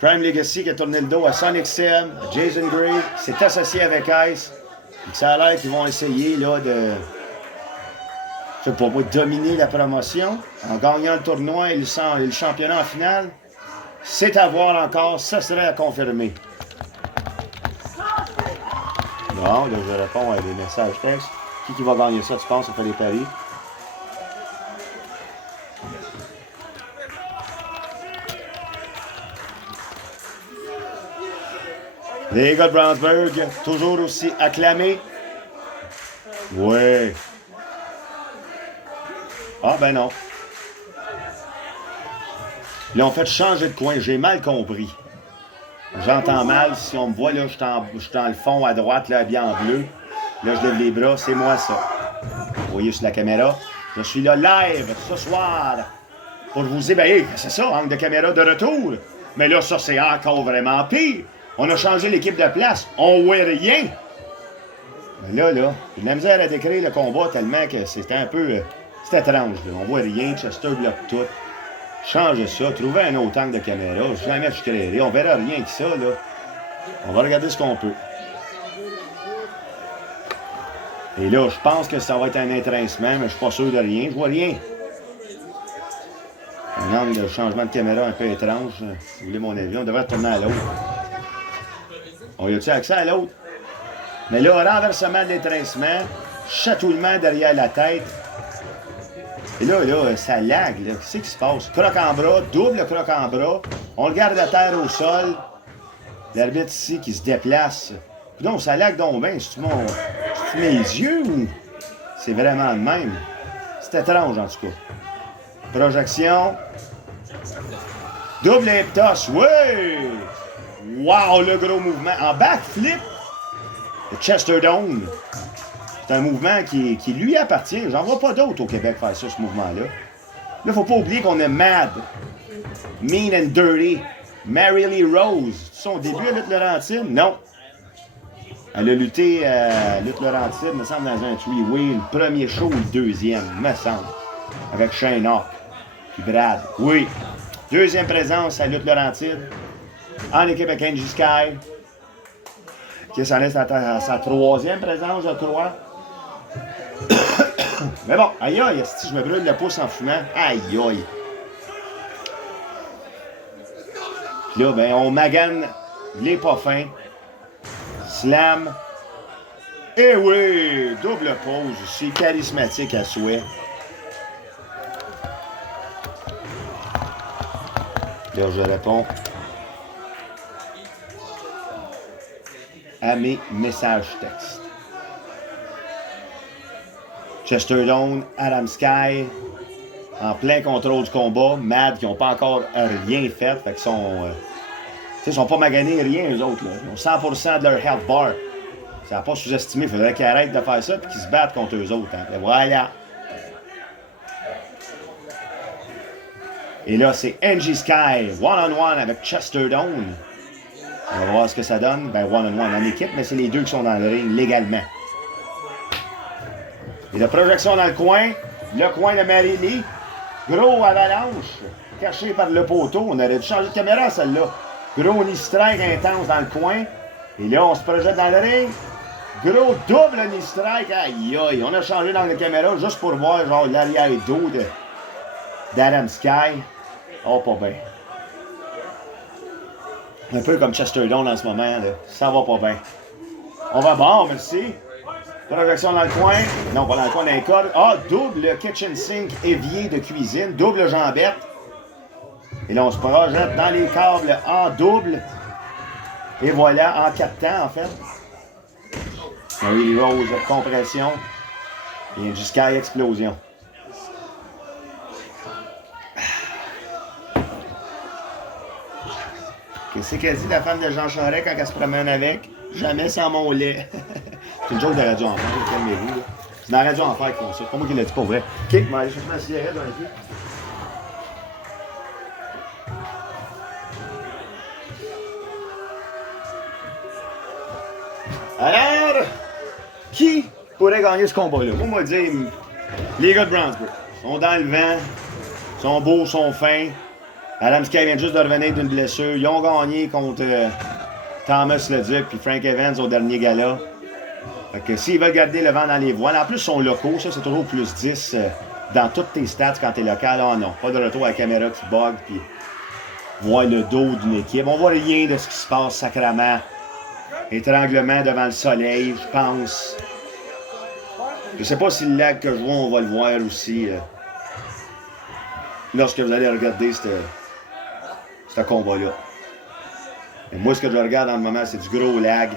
Crime Legacy qui a tourné le dos à Sonic Sin, à Jason Gray, s'est associé avec Ice. Donc, ça a l'air qu'ils vont essayer là, de... Je sais pas, dominer la promotion en gagnant le tournoi et le championnat en finale. C'est à voir encore, ça serait à confirmer. Non, là, je réponds à des messages textes. Qui va gagner ça, tu penses, on fait des paris? Les gars de Brownsburg, toujours aussi acclamés. Ouais. Ah, ben non. Ils ont fait changer de coin, j'ai mal compris. J'entends mal, si on me voit, là, je suis dans le fond à droite, là, habillé en bleu. Là, je lève les bras, c'est moi ça. Vous voyez sur la caméra. Je suis là live ce soir pour vous dire, ben, hey, c'est ça, angle de caméra de retour. Mais là, ça, c'est encore vraiment pire. On a changé l'équipe de place, on voit rien. Mais là, j'ai de la misère à décrire le combat tellement que c'était un peu... c'est étrange, là. On voit rien, Chester bloque tout. Changez ça, trouvez un autre angle de caméra. Jamais je créerai, on verra rien que ça, là. On va regarder ce qu'on peut. Et là, je pense que ça va être un étrincement, mais je suis pas sûr de rien. Je vois rien. Un angle de changement de caméra un peu étrange. Si vous voulez mon avis, on devrait tourner à l'autre. On y a-t-il accès à l'autre? Mais là, renversement de l'étrincement, chatouillement derrière la tête. Et là, ça lag, là. Qu'est-ce qui se passe? Croc en bras, double croc en bras. On le garde à terre au sol. L'arbitre ici qui se déplace. Puis non, ça lag donc bien. C'est-tu mes yeux ou c'est vraiment le même? C'est étrange, en tout cas. Projection. Double imptos. Oui! Wow, le gros mouvement. En backflip, le Chester Dome. C'est un mouvement qui lui appartient. J'en vois pas d'autres au Québec faire ça, ce mouvement-là. Là, faut pas oublier qu'on a Mad, Mean and Dirty, Mary Lee Rose. Son début à Lutte Laurentide? Non. Elle a lutté à Lutte Laurentide, me semble, dans un three-way, le premier show ou le deuxième, me semble. Avec Shane Hawk, puis Brad. Oui. Deuxième présence à Lutte Laurentide. En équipe avec Angie Sky. Qui s'en est à sa troisième présence, je crois. Mais bon, aïe aïe, si je me brûle le pouce en fumant, aïe aïe. Puis là, ben, on magane les pas fins. Slam. Eh oui, double pause, c'est charismatique à souhait. Là, je réponds à mes messages textes. Chester Dome, Adam Sky, en plein contrôle du combat. Mad, qui n'ont pas encore rien fait. Fait qu'ils sont pas maganés, rien, eux autres. Là. Ils ont 100% de leur health bar. Ça n'a pas sous-estimé. Il faudrait qu'ils arrêtent de faire ça et qu'ils se battent contre eux autres. Hein. Et voilà. Et là, c'est Angie Sky, one-on-one avec Chester Doan. On va voir ce que ça donne. Ben, one-on-one en équipe, mais c'est les deux qui sont dans le ring légalement. Et la projection dans le coin de Mary-Lee. Gros avalanche, caché par le poteau. On aurait dû changer de caméra, celle-là. Gros knee strike intense dans le coin. Et là, on se projette dans le ring. Gros double knee strike. Aïe, aïe. On a changé dans la caméra juste pour voir, genre, l'arrière-dos d'Adam Sky. Oh, pas bien. Un peu comme Chester Doan en ce moment, là. Ça va pas bien. On va bon, merci. Projection dans le coin. Non, pas dans le coin d'un code. Ah, double kitchen sink évier de cuisine. Double jambette. Et là, on se projette dans les câbles en double. Et voilà, en 4 temps, en fait. Mary Rose, compression. Et du Sky, explosion. Qu'est-ce qu'elle dit, la femme de Jean Charest, quand elle se promène avec? Jamais sans mon lait. C'est une joke de Radio Enfer, calmez-vous. C'est dans la Radio Enfer qu'ils font ça. C'est pas moi qui l'ai dit, pas vrai. OK, je vais aller chercher ma cigarette dans les pieds. Alors, qui pourrait gagner ce combat-là? Moi, on va dire, les gars de Brownsburg sont dans le vent, sont beaux, sont fins. Adam Sky vient juste de revenir d'une blessure. Ils ont gagné contre Thomas Leduc puis Frank Evans au dernier gala. Fait que s'ils veulent garder le vent dans les voiles, en plus, ils sont locaux, ça, c'est toujours plus 10 dans toutes tes stats quand t'es local. Ah non, pas de retour à la caméra qui bug puis voir le dos d'une équipe. On voit rien de ce qui se passe sacrément. Étranglement devant le soleil, je pense. Je sais pas si le lag que je vois, on va le voir aussi lorsque vous allez regarder ce combat-là. Et moi, ce que je regarde en ce moment, c'est du gros lag.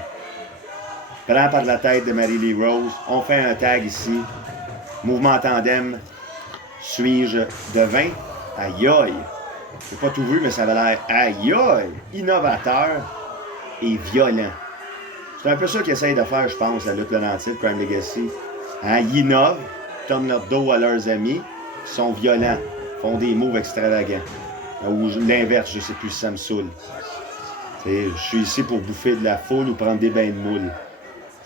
Prends par la tête de Mary-Lee Rose. On fait un tag ici. Mouvement tandem. Suis-je de 20? Aïe aïe. J'ai pas tout vu, mais ça avait l'air aïe aïe. Innovateur et violent. C'est un peu ça qu'ils essayent de faire, je pense, la lutte Laurentide, Prime Legacy. Hein, ils innovent, tournent leur dos à leurs amis, sont violents, font des moves extravagants. Ou l'inverse, je sais plus si ça me saoule. Je suis ici pour bouffer de la foule ou prendre des bains de moule.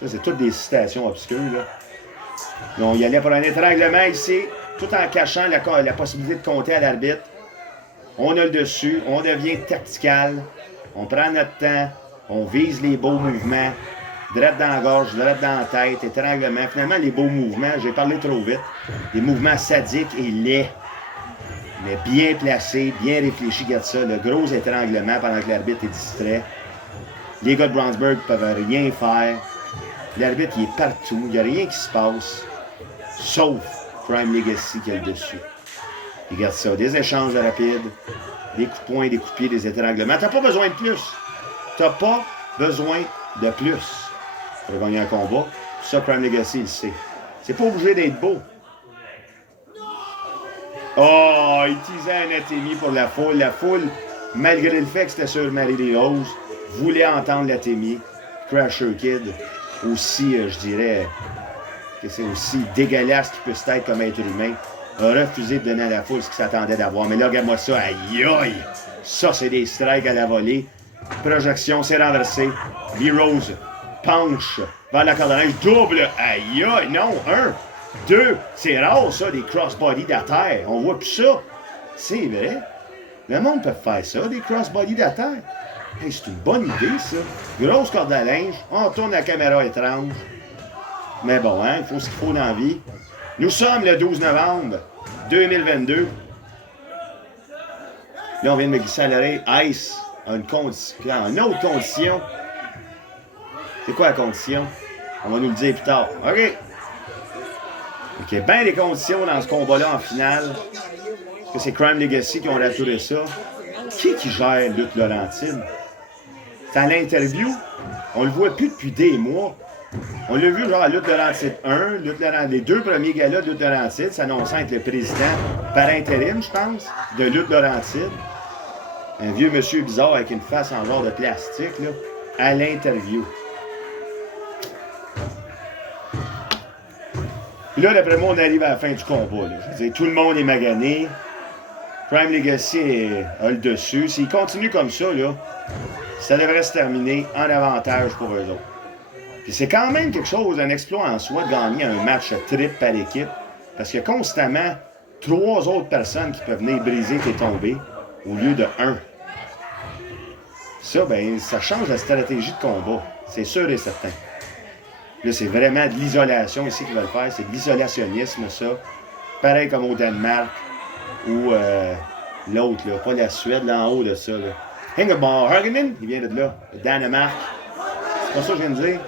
Ça, c'est toutes des citations obscures, là. Donc, il y allait pour un étranglement ici, tout en cachant la possibilité de compter à l'arbitre. On a le dessus, on devient tactical, on prend notre temps, on vise les beaux mouvements, droite dans la gorge, droite dans la tête, étranglement. Finalement, les beaux mouvements, j'ai parlé trop vite, des mouvements sadiques et laids, mais bien placés, bien réfléchis, regarde ça, le gros étranglement pendant que l'arbitre est distrait. Les gars de Brownsburg ne peuvent rien faire. L'arbitre, il est partout, il n'y a rien qui se passe, sauf Prime Legacy qui a le dessus. Regarde ça, des échanges rapides, des coups de poing, des coups de pied, des étranglements. T'as pas besoin de plus. T'as pas besoin de plus pour gagner un combat. Ça, Prime Legacy, il le sait. C'est pas obligé d'être beau. Oh, il teasait Anatémie pour la foule. La foule, malgré le fait que c'était sur Mary-Lee Rose, voulait entendre l'Anatémie. Crasher Kid, aussi, je dirais, que c'est aussi dégueulasse qu'il puisse être comme être humain, a refusé de donner à la foule ce qu'il s'attendait d'avoir. Mais là, regarde-moi ça, aïe aïe! Ça, c'est des strikes à la volée. Projection, c'est renversé. Lee Rose penche vers la corde à linge. Double, aïe aïe! Non, 1, 2, c'est rare ça, des crossbody à terre. On voit plus ça. C'est vrai. Le monde peut faire ça, des crossbody à terre. Hey, c'est une bonne idée, ça. Grosse corde à linge, on tourne la caméra étrange. Mais bon, hein, il faut ce qu'il faut dans la vie. Nous sommes le 12 novembre 2022. Là, on vient de me glisser à l'oreille. Ice a une autre condition. C'est quoi la condition? On va nous le dire plus tard. OK. OK, bien des conditions dans ce combat-là en finale. Parce que c'est Crime Legacy qui ont raturé ça. Qui gère Lutte Laurentide? C'est à l'interview. On le voit plus depuis des mois. On l'a vu genre à Lutte Laurentide 1, les deux premiers galas de Lutte Laurentide, s'annonçant être le président par intérim, je pense, de Lutte Laurentide. Un vieux monsieur bizarre avec une face en genre de plastique, là, à l'interview. Puis là, d'après moi, on arrive à la fin du combat. Là. Je veux dire, tout le monde est magané. Prime Legacy a le dessus. S'ils continuent comme ça, là, ça devrait se terminer en avantage pour eux autres. Puis c'est quand même quelque chose, un exploit en soi, de gagner un match triple par équipe. Parce qu'il y a constamment 3 autres personnes qui peuvent venir briser tes tombées au lieu de 1. Ça, ben, ça change la stratégie de combat. C'est sûr et certain. Là, c'est vraiment de l'isolation ici qu'ils veulent faire. C'est de l'isolationnisme, ça. Pareil comme au Danemark ou l'autre, là, pas la Suède, là en haut de ça. Là. Ingeborg Hagenen, il vient de là. Le Danemark. C'est pas ça que je viens de dire.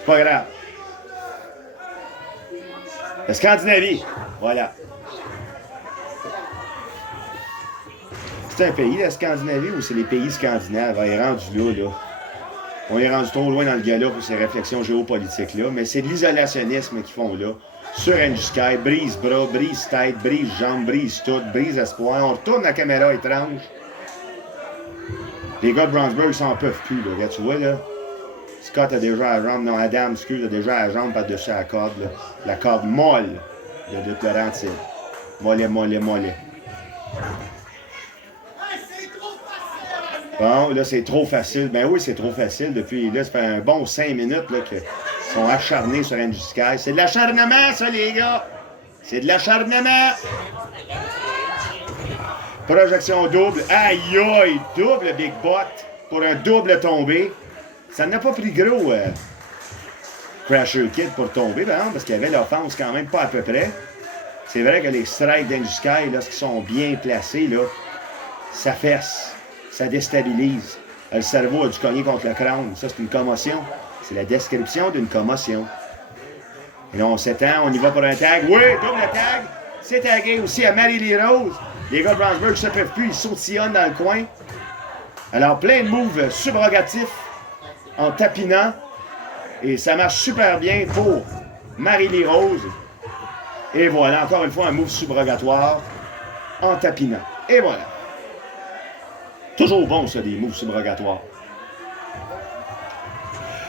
C'est pas grave. La Scandinavie. Voilà. C'est un pays, la Scandinavie, ou c'est les pays scandinaves? On est rendu là. On est rendu trop loin dans le gala pour ces réflexions géopolitiques-là, mais c'est de l'isolationnisme qu'ils font là. Sur Sky, brise bras, brise tête, brise jambes, brise tout, brise espoir. On retourne la caméra étrange. Les gars de Brownsburg s'en peuvent plus, là. Regarde, tu vois, là. Scott a déjà la jambe, non, Adam, excuse, a déjà la jambe par-dessus la corde, là. La corde molle de Laurentide. Mollet. Bon, là, c'est trop facile. Ben oui, c'est trop facile. Depuis là, ça fait un bon 5 minutes là, qu'ils sont acharnés sur Andrew Sky. C'est de l'acharnement, ça, les gars! C'est de l'acharnement! Projection double. Aïe, aïe! Double Big Bot pour un double tombé. Ça n'a pas pris gros, Crasher Kid pour tomber, par exemple, parce qu'il y avait l'offense quand même pas à peu près. C'est vrai que les strikes d'Andrew Sky, lorsqu'ils sont bien placés, là, ça fesse. Ça déstabilise. Le cerveau a dû cogner contre le crâne. Ça, c'est une commotion. C'est la description d'une commotion. Et là, on s'étend, on y va pour un tag. Oui, double tag. C'est tagué aussi à Marie-Lee Rose. Les gars de Brownsburg ne se peuvent plus, ils sautillonnent dans le coin. Alors, plein de moves subrogatifs en tapinant. Et ça marche super bien pour Marie-Lee Rose. Et voilà, encore une fois, un move subrogatoire en tapinant. Et voilà. Toujours bon, ça, des moves subrogatoires.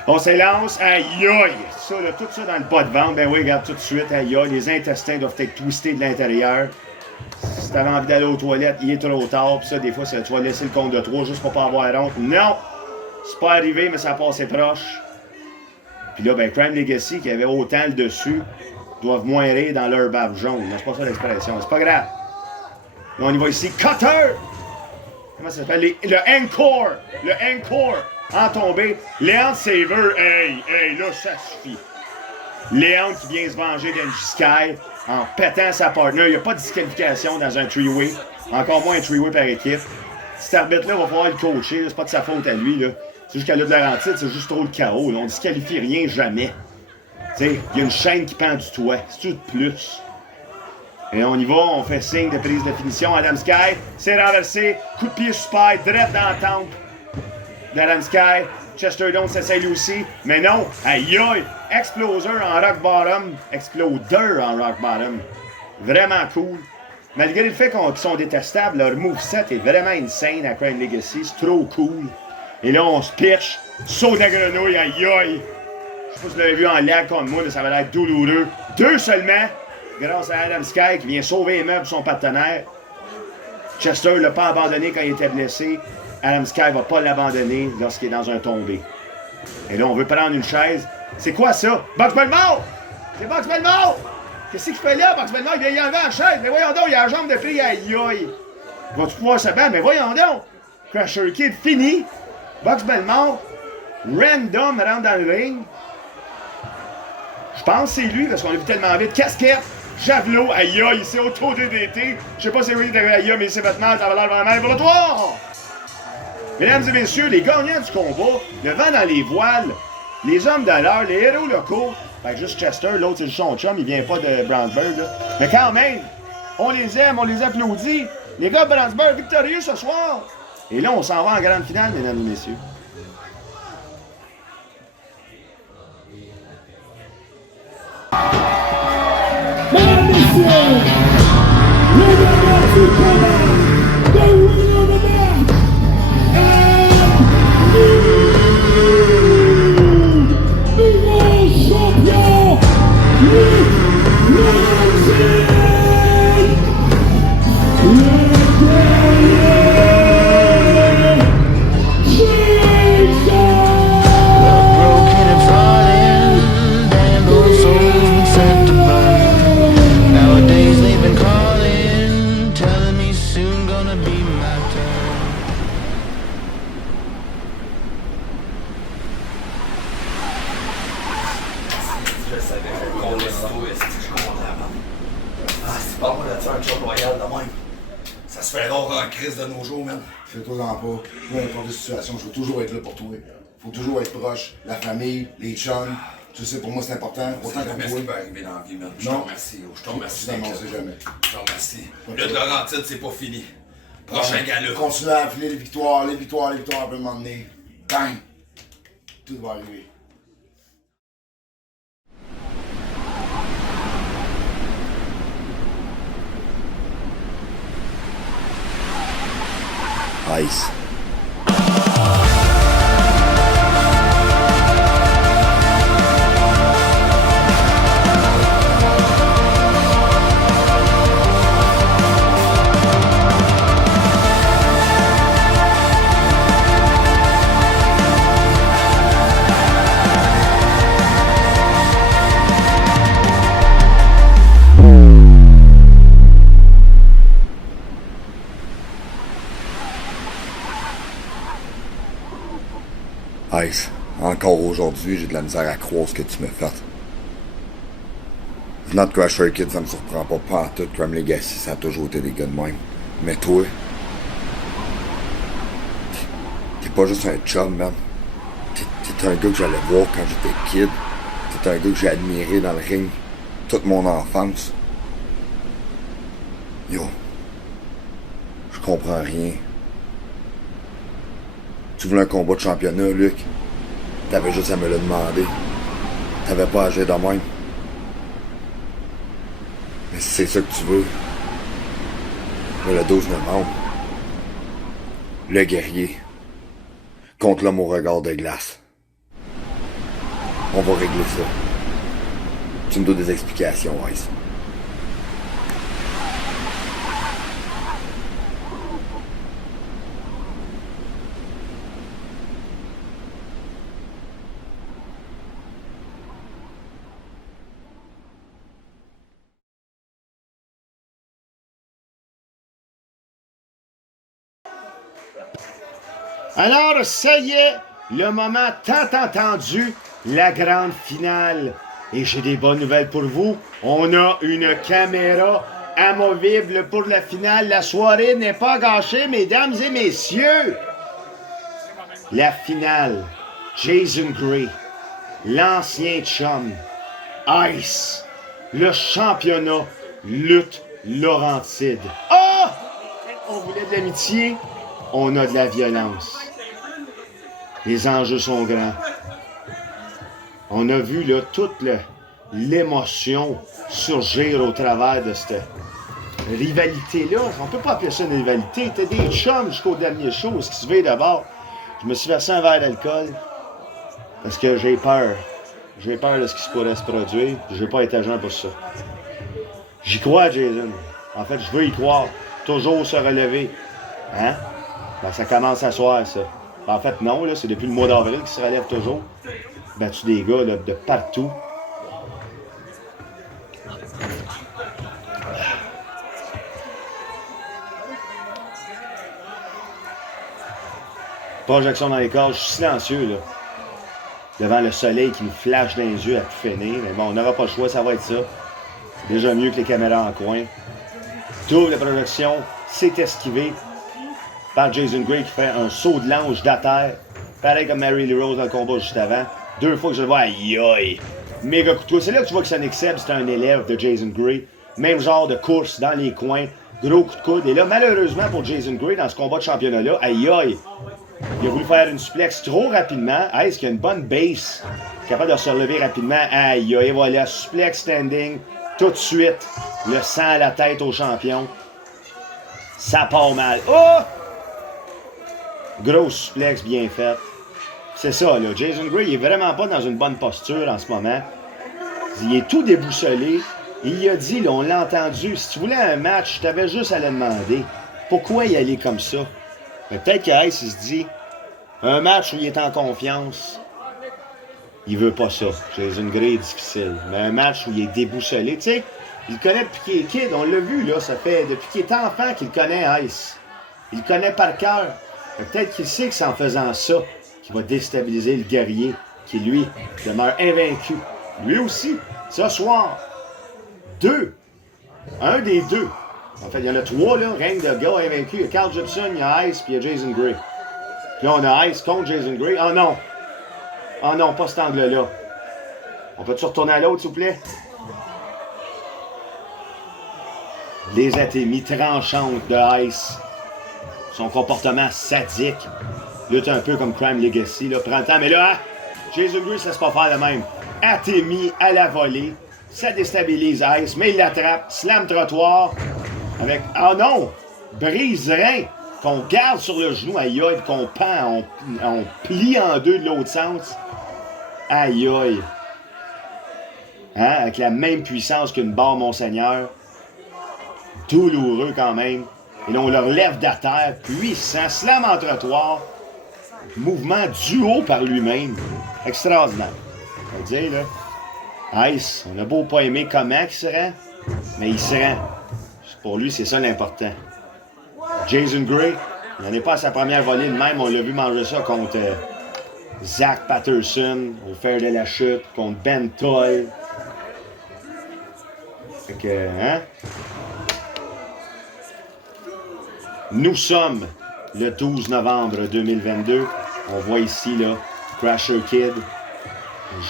On s'élance. Aïe, aïe! Ça, là, tout ça dans le bas de ventre. Ben oui, regarde tout de suite. Aïe, aïe. Les intestins doivent être twistés de l'intérieur. Si t'avais envie d'aller aux toilettes, il est trop tard. Puis ça, des fois, tu vas laisser le compte de 3 juste pour pas avoir honte. Non! C'est pas arrivé, mais ça a passé proche. Puis là, ben, Crime Legacy, qui avait autant le dessus, doivent moirer dans leur barbe jaune. C'est pas ça l'expression. C'est pas grave. Là, on y va ici. Cutter! Comment ça s'appelle? Le Encore! Le Encore! En tombé. Léon Saver. Hey, là, ça suffit. Léon qui vient se venger d'Andrew Sky en pétant sa partner. Il n'y a pas de disqualification dans un three-way. Encore moins un three-way par équipe. Cet arbitre-là va falloir le coacher. C'est pas de sa faute à lui. Là. C'est juste qu'à l'autre de la Laurentide, c'est juste trop le chaos. Là. On ne disqualifie rien jamais. Tu sais, il y a une chaîne qui pend du toit. C'est tout de plus. Et on y va, on fait signe de prise de finition. Adam Sky, c'est renversé. Coup de pied super, direct dans la tempe d'Adam Sky. Chester Jones s'essaye lui aussi. Mais non, aïe aïe, exploseur en rock bottom. Explodeur en rock bottom. Vraiment cool. Malgré le fait qu'ils sont détestables, leur moveset est vraiment insane à Crime Legacy. C'est trop cool. Et là, on se pitch. Saut de la grenouille, aïe aïe. Je sais pas si vous l'avez vu en lag comme moi, là, ça va l'air douloureux. 2 seulement. Grâce à Adam Sky qui vient sauver les meubles de son partenaire. Chester ne l'a pas abandonné quand il était blessé. Adam Sky ne va pas l'abandonner lorsqu'il est dans un tombé. Et là, on veut prendre une chaise. C'est quoi ça? Box Belmore! C'est Box Belmore! Qu'est-ce qu'il fait là, Box Belmore? Il vient y enlever la chaise. Mais voyons donc, il a la jambe de pli. Aïe aïe! Va-tu pouvoir se battre? Mais voyons donc! Crasher Kid fini. Box Belmore. Random rentre dans le ring. Je pense que c'est lui parce qu'on l'a vu tellement vite. Casquette! Javelot, aïe aïe, c'est auto-DDT. Je sais pas si c'est lui qui est aïe, mais c'est maintenant, ça va l'air vraiment laboratoire. Mesdames et messieurs, les gagnants du combat, le vent dans les voiles, les hommes de l'heure, les héros locaux, ben juste Chester, l'autre c'est juste son chum, il vient pas de Brownsburg, là. Mais quand même, on les aime, on les applaudit. Les gars de Brownsburg, victorieux ce soir. Et là, on s'en va en grande finale, mesdames et messieurs. Mesdames et messieurs, le gagnant du combat, the winner of the match, est nouveau champion je comprends, man. Ah, c'est pas moi de faire un job royal de même. Ça se fait rare en crise de nos jours, man. Fais-toi-en pas. Peu importe la situation, je vais toujours être là pour toi. Faut toujours être proche. La famille, les chums. Tu sais, pour moi, c'est important. Autant C'est jamais que ce toi. qui peut arriver dans la vie, man. Je te remercie, je te remercie. Tu t'en sais jamais. Je te remercie. Le de Laurentide, c'est pas fini. Prochain gala. Continue à appeler les victoires, les victoires, les victoires, à un moment donné. Bang! Tout va arriver. Ice. Ice, encore aujourd'hui, j'ai de la misère à croire ce que tu m'as fait. Venant de Crusher Kid, ça me surprend pas en tout. Crime Legacy, ça a toujours été des gars de même. Mais toi, t'es pas juste un chum, man. T'es un gars que j'allais voir quand j'étais kid. T'es un gars que j'ai admiré dans le ring toute mon enfance. Yo, je comprends rien. Tu voulais un combat de championnat, Luc? T'avais juste à me le demander. T'avais pas à agir de même. Mais si c'est ça que tu veux, mais le 12 novembre, le guerrier contre l'homme au regard de glace. On va régler ça. Tu me dois des explications, Ice. Alors, ça y est, le moment tant attendu, la grande finale. Et j'ai des bonnes nouvelles pour vous. On a une caméra amovible pour la finale. La soirée n'est pas gâchée, mesdames et messieurs. La finale, Jason Gray, l'ancien chum, Ice, le championnat lutte Laurentide. Oh! On voulait de l'amitié, on a de la violence. Les enjeux sont grands. On a vu là, toute l'émotion surgir au travers de cette rivalité-là. On peut pas appeler ça une rivalité. T'es des chums jusqu'au dernier show. Ce qui se fait d'abord, je me suis versé un verre d'alcool parce que j'ai peur. J'ai peur de ce qui pourrait se produire. Je vais pas être agent pour ça. J'y crois, Jason. En fait, je veux y croire. Toujours se relever. Hein? Ben, ça commence à soir, ça. En fait, non, là, c'est depuis le mois d'avril qu'il se relève toujours. Battu des gars là, de partout. Projection dans les corps, je suis silencieux, là. Devant le soleil qui me flash dans les yeux à tout finir. Mais bon, on n'aura pas le choix, ça va être ça. C'est déjà mieux que les caméras en coin. Double projection, c'est esquivé par Jason Gray qui fait un saut de l'ange d'atterre. Pareil comme Mary Lee Rose dans le combat juste avant. 2 fois que je le vois, aïe aïe. Méga coup de coude. C'est là que tu vois que Sonic Seb, c'est un élève de Jason Gray. Même genre de course dans les coins. Gros coup de coude. Et là, malheureusement pour Jason Gray, dans ce combat de championnat-là, aïe aïe. Il a voulu faire une suplex trop rapidement. Est-ce qu'il y a une bonne base? Capable de se relever rapidement. Aïe aïe, voilà. Suplex standing. Tout de suite. Le sang à la tête au champion. Ça part mal. Oh! Grosse suplex bien faite. C'est ça, là. Jason Gray, il est vraiment pas dans une bonne posture en ce moment. Il est tout déboussolé. Il a dit, là, on l'a entendu, si tu voulais un match, je t'avais juste à le demander. Pourquoi y aller comme ça? Mais peut-être qu'Ice, il se dit, un match où il est en confiance, il veut pas ça. Jason Gray est difficile. Mais un match où il est déboussolé, tu sais, il le connaît depuis qu'il est kid. On l'a vu, là, ça fait depuis qu'il est enfant qu'il connaît Ice. Il le connaît par cœur. Peut-être qu'il sait que c'est en faisant ça qu'il va déstabiliser le guerrier qui, lui, demeure invaincu. Lui aussi, ce soir, 2. Un des 2. En fait, il y en a 3, là. Règne de gars invaincus. Il y a Carl Gibson, il y a Ice, puis il y a Jason Gray. Puis là, on a Ice contre Jason Gray. Oh non! Oh non, pas cet angle-là. On peut-tu retourner à l'autre, s'il vous plaît? Les atémies tranchantes de Ice. Son comportement sadique. Lutte un peu comme Crime Legacy, là. Prends le temps, mais là, Jason Gray, ça se pas faire de même. Atémie à la volée. Ça déstabilise Ice, mais il l'attrape. Slam trottoir. Avec. Oh non! Brise-rein. Qu'on garde sur le genou, aïe aïe, qu'on pend, on plie en deux de l'autre sens. Aïe aïe. Hein? Avec la même puissance qu'une barre Monseigneur. Douloureux quand même. Et là, on le relève de la terre, puissant, slam en trottoir. Mouvement duo par lui-même. Extraordinaire. On va dire, là. Ice, on a beau pas aimer comment il se rend, mais il se rend. Pour lui, c'est ça l'important. Jason Gray, il n'en est pas à sa première volée de même. On l'a vu manger ça contre Zach Patterson au fer de la chute, contre Ben Toll. Fait que, hein? Nous sommes le 12 novembre 2022. On voit ici, là, Crasher Kid,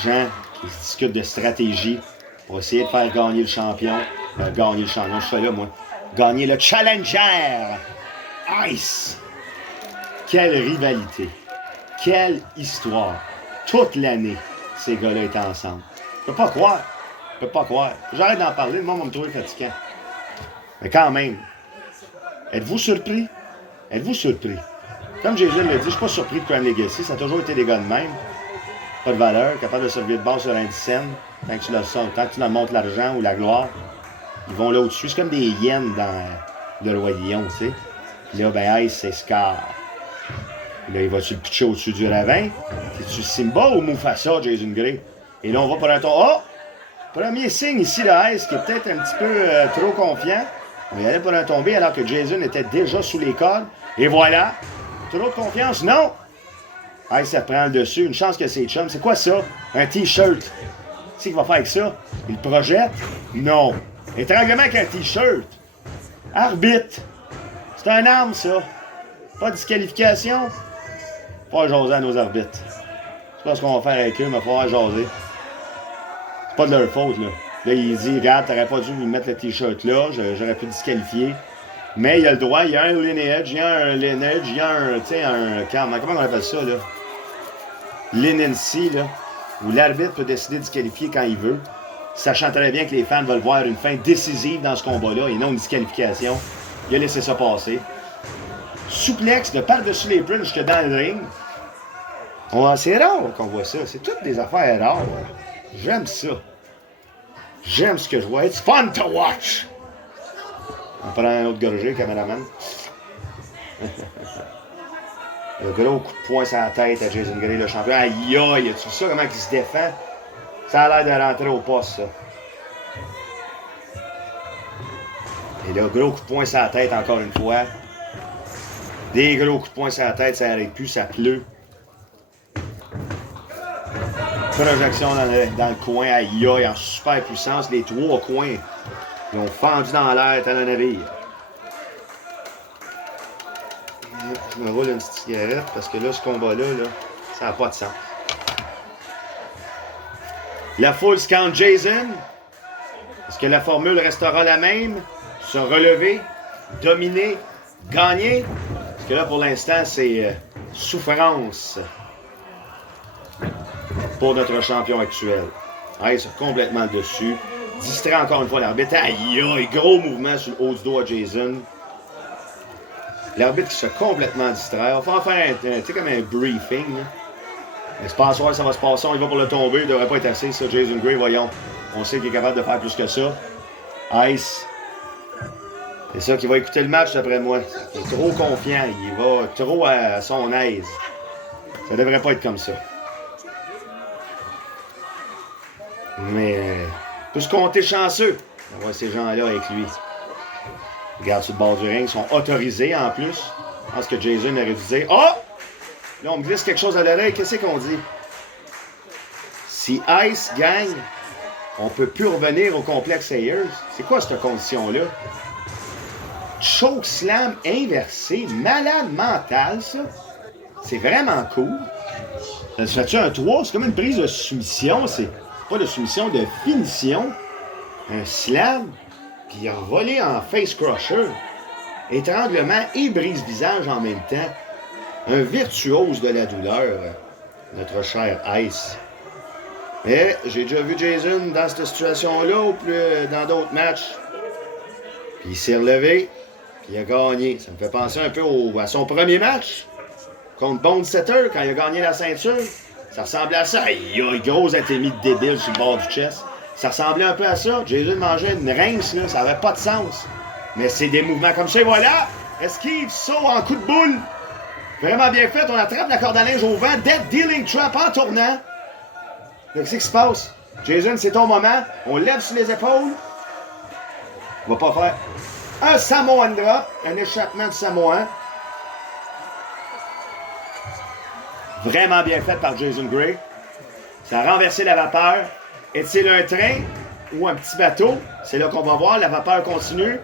Jean qui se discute de stratégie pour essayer de faire gagner le champion. Gagner le champion, je suis là, moi. Gagner le Challenger! Ice! Quelle rivalité! Quelle histoire! Toute l'année, ces gars-là étaient ensemble. Je peux pas croire. Je peux pas croire. J'arrête d'en parler, le monde va me trouver fatigant. Mais quand même, êtes-vous surpris? Êtes-vous surpris? Comme Jason l'a dit, je suis pas surpris de Crime Legacy. Ça a toujours été des gars de même. Pas de valeur, capable de servir de base sur un scène. Tant que tu leur montres l'argent ou la gloire, ils vont là au-dessus. C'est comme des hyènes dans le Roi Lion, tu sais. Puis là, ben, Ice, c'est Scar. Puis là, il va-tu le pitcher au-dessus du ravin? C'est-tu Simba ou Mufasa, Jason Gray? Et là, on va pour un tour. Oh! Premier signe ici de Ice qui est peut-être un petit peu trop confiant. On y allait pour un tombé alors que Jason était déjà sous les cordes. Et voilà! Trop de confiance? Non! Ice, ça prend le dessus. Une chance que c'est chum. C'est quoi ça? Un T-shirt. Tu sais qu'il va faire avec ça? Il le projette? Non. Étranglement avec un T-shirt. Arbitre. C'est un arme, ça. Pas de disqualification. Pas jaser à nos arbitres. C'est pas ce qu'on va faire avec eux, mais il va falloir jaser. C'est pas de leur faute, là. Là, il dit, regarde, t'aurais pas dû lui mettre le T-shirt là, j'aurais pu disqualifier. Mais il a le droit, il y a un lineage, il y a un lineage, il y a un, tu sais, comment on appelle ça, là? Leniency, là, où l'arbitre peut décider de disqualifier quand il veut, sachant très bien que les fans veulent voir une fin décisive dans ce combat-là et non une disqualification. Il a laissé ça passer. Souplex de par-dessus les prunes jusque dans le ring. C'est rare qu'on voit ça. C'est toutes des affaires rares. J'aime ça. J'aime ce que je vois. It's fun to watch. On prend un autre gorgée, caméraman. Le gros coup de poing sur la tête à Jason Gray, le champion. Aïe aïe, as-tu vu ça, comment il se défend? Ça a l'air de rentrer au poste, ça. Et là, gros coup de poing sur la tête encore une fois. Des gros coups de poing sur la tête, ça n'arrête plus, ça pleut. Projection dans le coin, aïe aïe, en super puissance. Les trois coins, ils ont fendu dans l'air, tel un navire. Je me roule une petite cigarette parce que là, ce combat-là, là, ça n'a pas de sens. La foule scanne Jason. Est-ce que la formule restera la même? Se relever, dominer, gagner? Parce que là, pour l'instant, c'est souffrance pour notre champion actuel. Ice complètement dessus. Distrait encore une fois l'arbitre. Aïe aïe, gros mouvement sur le haut du dos à Jason. L'arbitre qui se complètement distrait. On va faire comme un briefing. Là. Mais c'est pas à soir, ça va se passer. On y va pour le tomber. Il devrait pas être assez, ça. Jason Gray, voyons. On sait qu'il est capable de faire plus que ça. Ice. C'est ça qui va écouter le match, d'après moi. Il est trop confiant. Il va trop à son aise. Ça devrait pas être comme ça. Mais peut se compter chanceux d'avoir ces gens-là avec lui. Regarde sur le bord du ring, ils sont autorisés en plus. Je pense que Jason aurait dû dire « Oh! » Là, on me glisse quelque chose à l'oreille. Qu'est-ce qu'on dit? Si Ice gagne, on peut plus revenir au complexe Ayers. C'est quoi cette condition-là? Choke slam inversé, malade mental, ça. C'est vraiment cool. Ça se fait-tu un 3? C'est comme une prise de soumission. C'est pas de soumission, de finition. Un slam, puis il a volé en face crusher. Étranglement et brise-visage en même temps. Un virtuose de la douleur, notre cher Ice. Mais j'ai déjà vu Jason dans cette situation-là ou plus dans d'autres matchs. Puis il s'est relevé, puis il a gagné. Ça me fait penser un peu à son premier match contre Bone Setter quand il a gagné la ceinture. Ça ressemblait à ça. Aïe, gros atémie de débile sur le bord du chest. Ça ressemblait un peu à ça. Jason mangeait une rince, là. Ça avait pas de sens. Mais c'est des mouvements comme ça, et voilà! Esquive, saut en coup de boule. Vraiment bien fait. On attrape la corde à linge au vent. Dead Dealing Trap en tournant. Qu'est-ce qui se passe? Jason, c'est ton moment. On lève sur les épaules. On va pas faire un Samoan drop. Un échappement de Samoan. Vraiment bien fait par Jason Gray. Ça a renversé la vapeur. Est-il un train ou un petit bateau? C'est là qu'on va voir. La vapeur continue.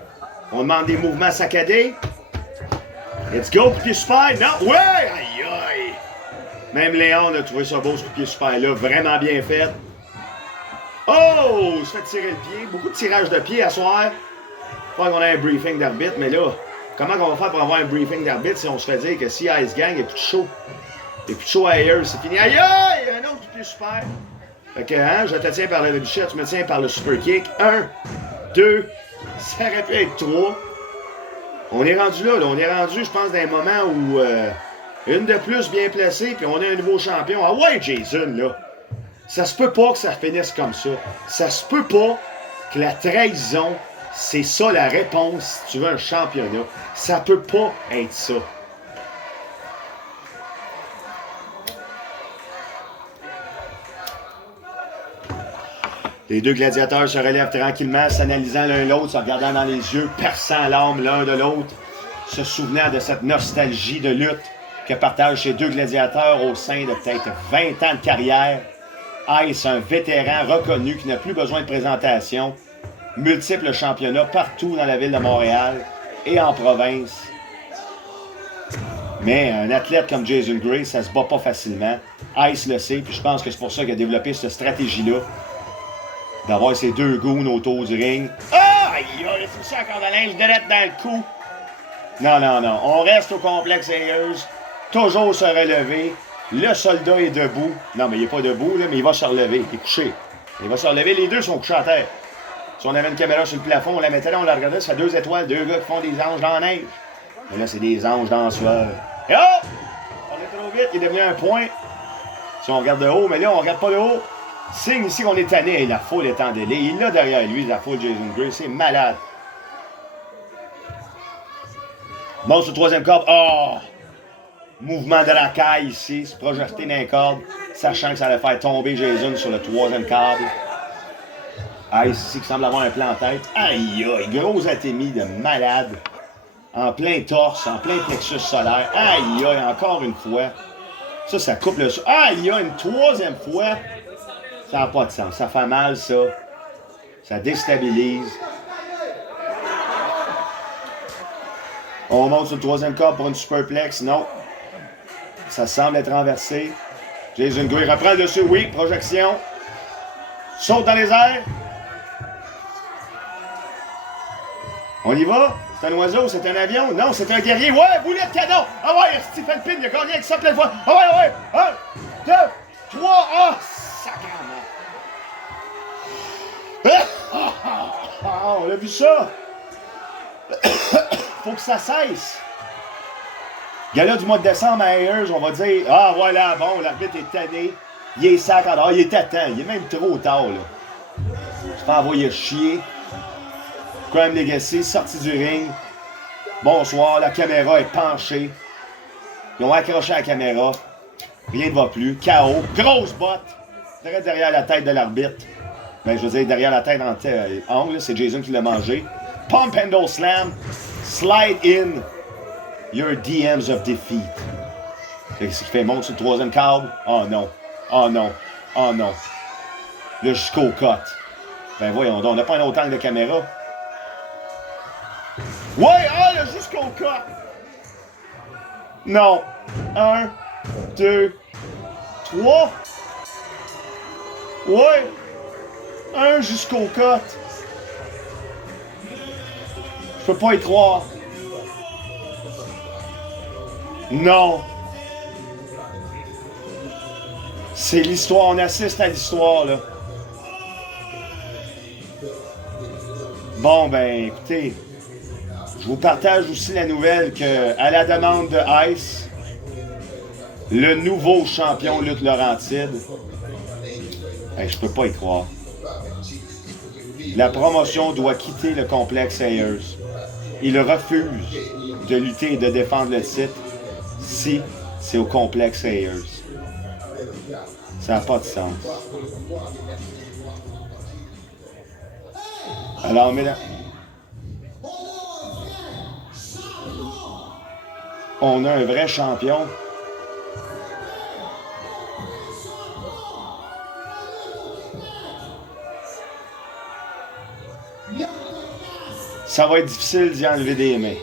On demande des mouvements saccadés. Let's go, coup de pied super. Non, ouais! Aïe, aïe! Même Léon a trouvé ça beau, ce coup de pied super-là. Vraiment bien fait. Oh! Il se fait tirer le pied. Beaucoup de tirage de pied à soir. Faut qu'on ait un briefing d'arbitre, mais là, comment on va faire pour avoir un briefing d'arbitre si on se fait dire que si Ice Gang, il n'y a plus de show? Il n'y a plus de show ailleurs, c'est fini. Aïe, aïe! Il y a un autre coup de pied super. Fait que, hein, je te tiens par la bichette, tu me tiens par le super kick. 1, 2, ça aurait pu être 3. On est rendu là, on est rendu, je pense, dans un moment où une de plus bien placée, puis on a un nouveau champion. Ah ouais, Jason, là! Ça se peut pas que ça finisse comme ça. Ça se peut pas que la trahison, c'est ça la réponse si tu veux un championnat. Ça peut pas être ça. Les deux gladiateurs se relèvent tranquillement, s'analysant l'un l'autre, se regardant dans les yeux, perçant l'âme l'un de l'autre, se souvenant de cette nostalgie de lutte que partagent ces deux gladiateurs au sein de peut-être 20 ans de carrière. Ice, un vétéran reconnu qui n'a plus besoin de présentation, multiples championnats partout dans la ville de Montréal et en province. Mais un athlète comme Jason Gray, ça se bat pas facilement. Ice le sait, puis je pense que c'est pour ça qu'il a développé cette stratégie-là. D'avoir ces deux goons autour du ring. Ah! Aïe, aïe, c'est ça encore de linge direct dans le cou. Non, non, non. On reste au complexe Ayers. Toujours se relever. Le soldat est debout. Non, mais il n'est pas debout, là, mais il va se relever. Il est couché. Il va se relever. Les deux sont couchés à terre. Si on avait une caméra sur le plafond, on la mettait là, on la regardait, ça fait 2 étoiles, 2 gars qui font des anges dans la neige. Mais là, c'est des anges dans le sueur. Et oh! On est trop vite, il est devenu un point. Si on regarde de haut, mais là, on regarde pas de haut. Signe ici qu'on est tanné, et la foule est en délai. Il l'a derrière lui, la foule Jason Gray, c'est malade. Bon, sur le troisième corde, oh! Mouvement de la caille ici, se projeter dans les cordes, sachant que ça allait faire tomber Jason sur le troisième câble. Ice ici qui semble avoir un plan en tête. Aïe aïe, gros atémie de malade. En plein torse, en plein plexus solaire. Aïe aïe, encore une fois. Ça coupe le... Aïe aïe, une troisième fois. Ça n'a pas de sens. Ça fait mal, ça. Ça déstabilise. On monte sur le troisième corps pour une superplex. Non. Ça semble être renversé. Jason Gray reprend le dessus. Oui, projection. Saute dans les airs. On y va? C'est un oiseau? C'est un avion? Non, c'est un guerrier. Ouais, boulet de canon! Ah ouais, Stephen Pin, il a gagné avec ça plein de fois. Ah ouais, ouais! 1, 2, 3, ah! Sacrément! Ah, on a vu ça! Faut que ça cesse! Gala du mois de décembre à Ayers, on va dire, ah voilà, bon, l'arbitre est tanné. Il est sac en dehors, il est à temps, il est même trop tard, là. Je peux envoyer chier. Crime Legacy, sorti du ring. Bonsoir, la caméra est penchée. Ils ont accroché la caméra. Rien ne va plus. KO. Grosse botte. Derrière la tête de l'arbitre. Ben, je veux dire, derrière la tête en angle, c'est Jason qui l'a mangé. Pump handle slam. Slide in your DMs of defeat. Qu'est-ce qu'il fait? Monte sur le troisième câble. Oh non. Oh non. Oh non. Là, jusqu'au cut. Ben voyons donc, on n'a pas un autre angle de caméra. Ouais, ah, là, jusqu'au cas. Non. 1, 2, 3. Ouais. 1 jusqu'au cut. Je peux pas y croire. Non. C'est l'histoire, on assiste à l'histoire, là. Bon, ben, écoutez, je vous partage aussi la nouvelle que, à la demande de Ice, le nouveau champion lutte Laurentide, ben, je peux pas y croire. La promotion doit quitter le complexe Ayers. Il refuse de lutter et de défendre le titre si c'est au complexe Ayers. Ça n'a pas de sens. Alors, mesdames, on a un vrai champion. Ça va être difficile d'y enlever des mains.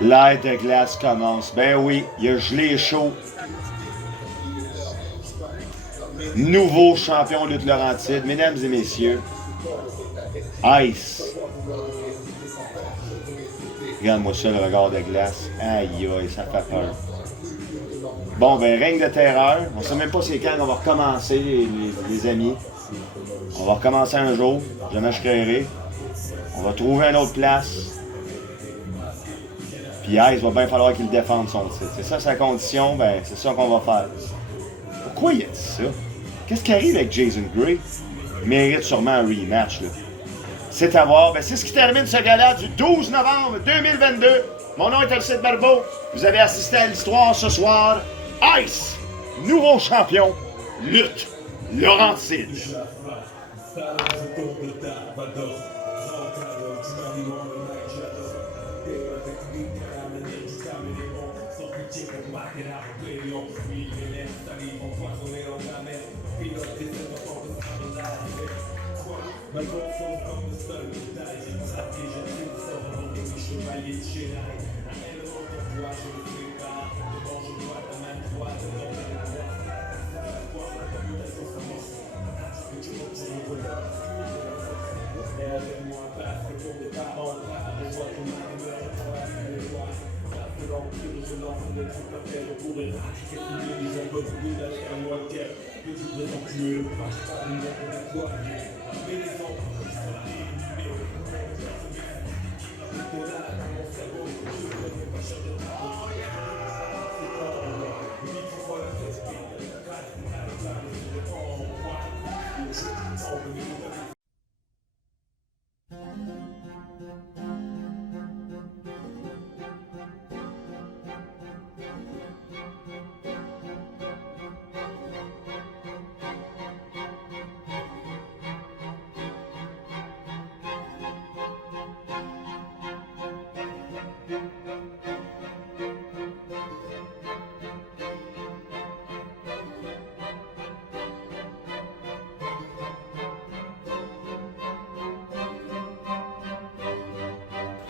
L'air de glace commence. Ben oui, il a gelé chaud. Nouveau champion lutte Laurentide, mesdames et messieurs. Ice. Regarde-moi ça, le regard de glace. Aïe, aïe, ça fait peur. Bon, ben, règne de terreur. On ne sait même pas c'est quand on va recommencer, les amis. On va recommencer un jour. Jamais je créerai. On va trouver une autre place. Puis Ice, va bien falloir qu'il défende son titre. C'est ça sa condition, ben, c'est ça qu'on va faire. Pourquoi il a dit ça? Qu'est-ce qui arrive avec Jason Gray? Il mérite sûrement un rematch, là. C'est à voir. Ben, c'est ce qui termine ce gala du 12 novembre 2022. Mon nom est Alcide Barbeau. Vous avez assisté à l'histoire ce soir. Ice, nouveau champion, lutte Laurentide.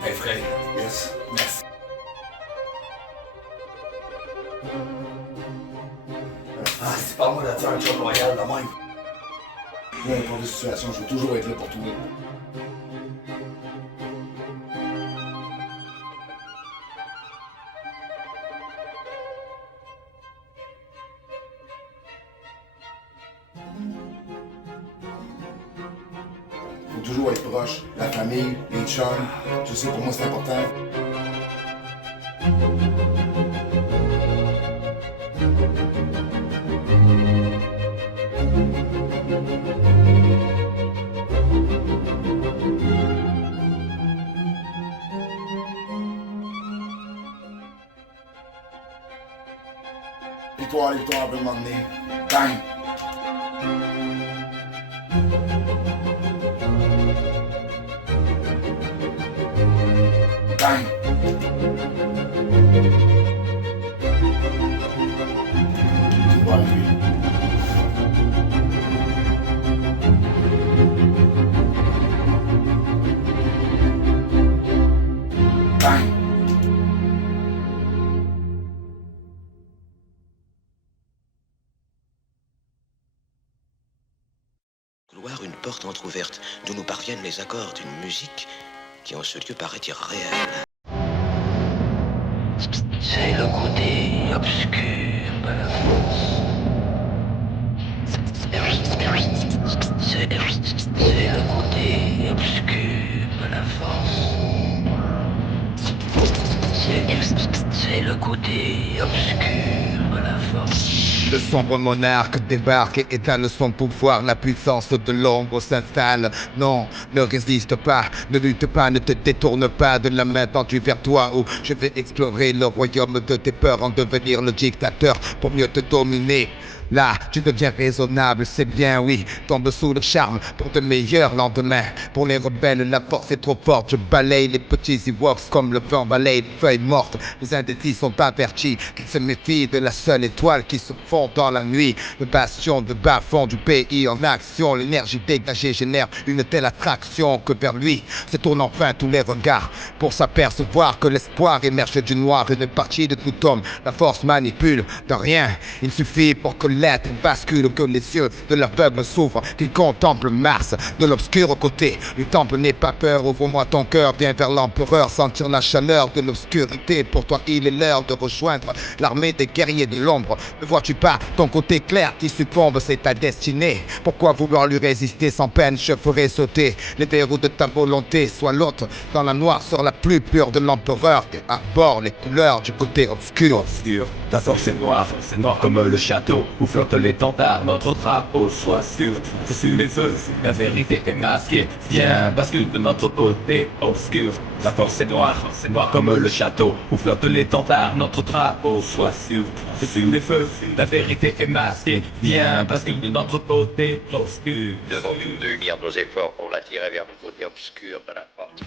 Hey frère, yes, merci. Ah, c'est pas moi d'être un job royal de même. Peu importe la situation, je vais toujours être là pour toi. Faut toujours être proche, la famille, les chums, tu sais, pour moi c'est important. Victoire, victoire, peut m'emmener. Bang! Bang! C'est pas lui. Bang! Couloir, une porte entr'ouverte, d'où nous parviennent les accords d'une musique qui en ce lieu paraît irréelle. C'est le côté obscur de la force. C'est le côté obscur de la force. C'est le côté obscur de la force. Le sombre monarque débarque et éteint son pouvoir. La puissance de l'ombre s'installe. Non, ne résiste pas, ne lutte pas, ne te détourne pas de la main tendue vers toi où je vais explorer le royaume de tes peurs en devenir le dictateur pour mieux te dominer. Là, tu deviens raisonnable, c'est bien, oui. Tombe sous le charme pour de meilleurs lendemains. Pour les rebelles, la force est trop forte. Je balaye les petits Ewoks comme le vent balaye les feuilles mortes. Les indécis sont avertis qu'ils se méfient de la seule étoile qui se fond dans la nuit. Le bastion de bas-fond du pays en action. L'énergie dégagée génère une telle attraction que vers lui se tournent enfin tous les regards pour s'apercevoir que l'espoir émerge du noir. Une partie de tout homme, la force manipule de rien. Il suffit pour que l'être bascule, que les yeux de l'aveugle s'ouvrent, qu'il contemple Mars de l'obscur côté. Le temple n'est pas peur, ouvre-moi ton cœur, viens vers l'empereur, sentir la chaleur de l'obscurité. Pour toi, il est l'heure de rejoindre l'armée des guerriers de l'ombre. Ne vois-tu pas ton côté clair qui succombe, c'est ta destinée. Pourquoi vouloir lui résister sans peine, je ferai sauter les verrous de ta volonté. Sois l'autre dans la noirceur la plus pure de l'empereur et arbore les couleurs du côté obscur. Ta force est noire comme le château où flottent les tentards, notre drapeau, sois sûr, c'est sur les feux, la vérité est masquée, viens, bascule de notre côté obscur. La force est noire comme le château où flottent les tentards, notre drapeau, sois sûr, c'est sur les feux, la vérité est masquée, viens, bascule de notre côté obscur. Devons-nous unir nos efforts pour l'attirer vers le côté obscur de la force?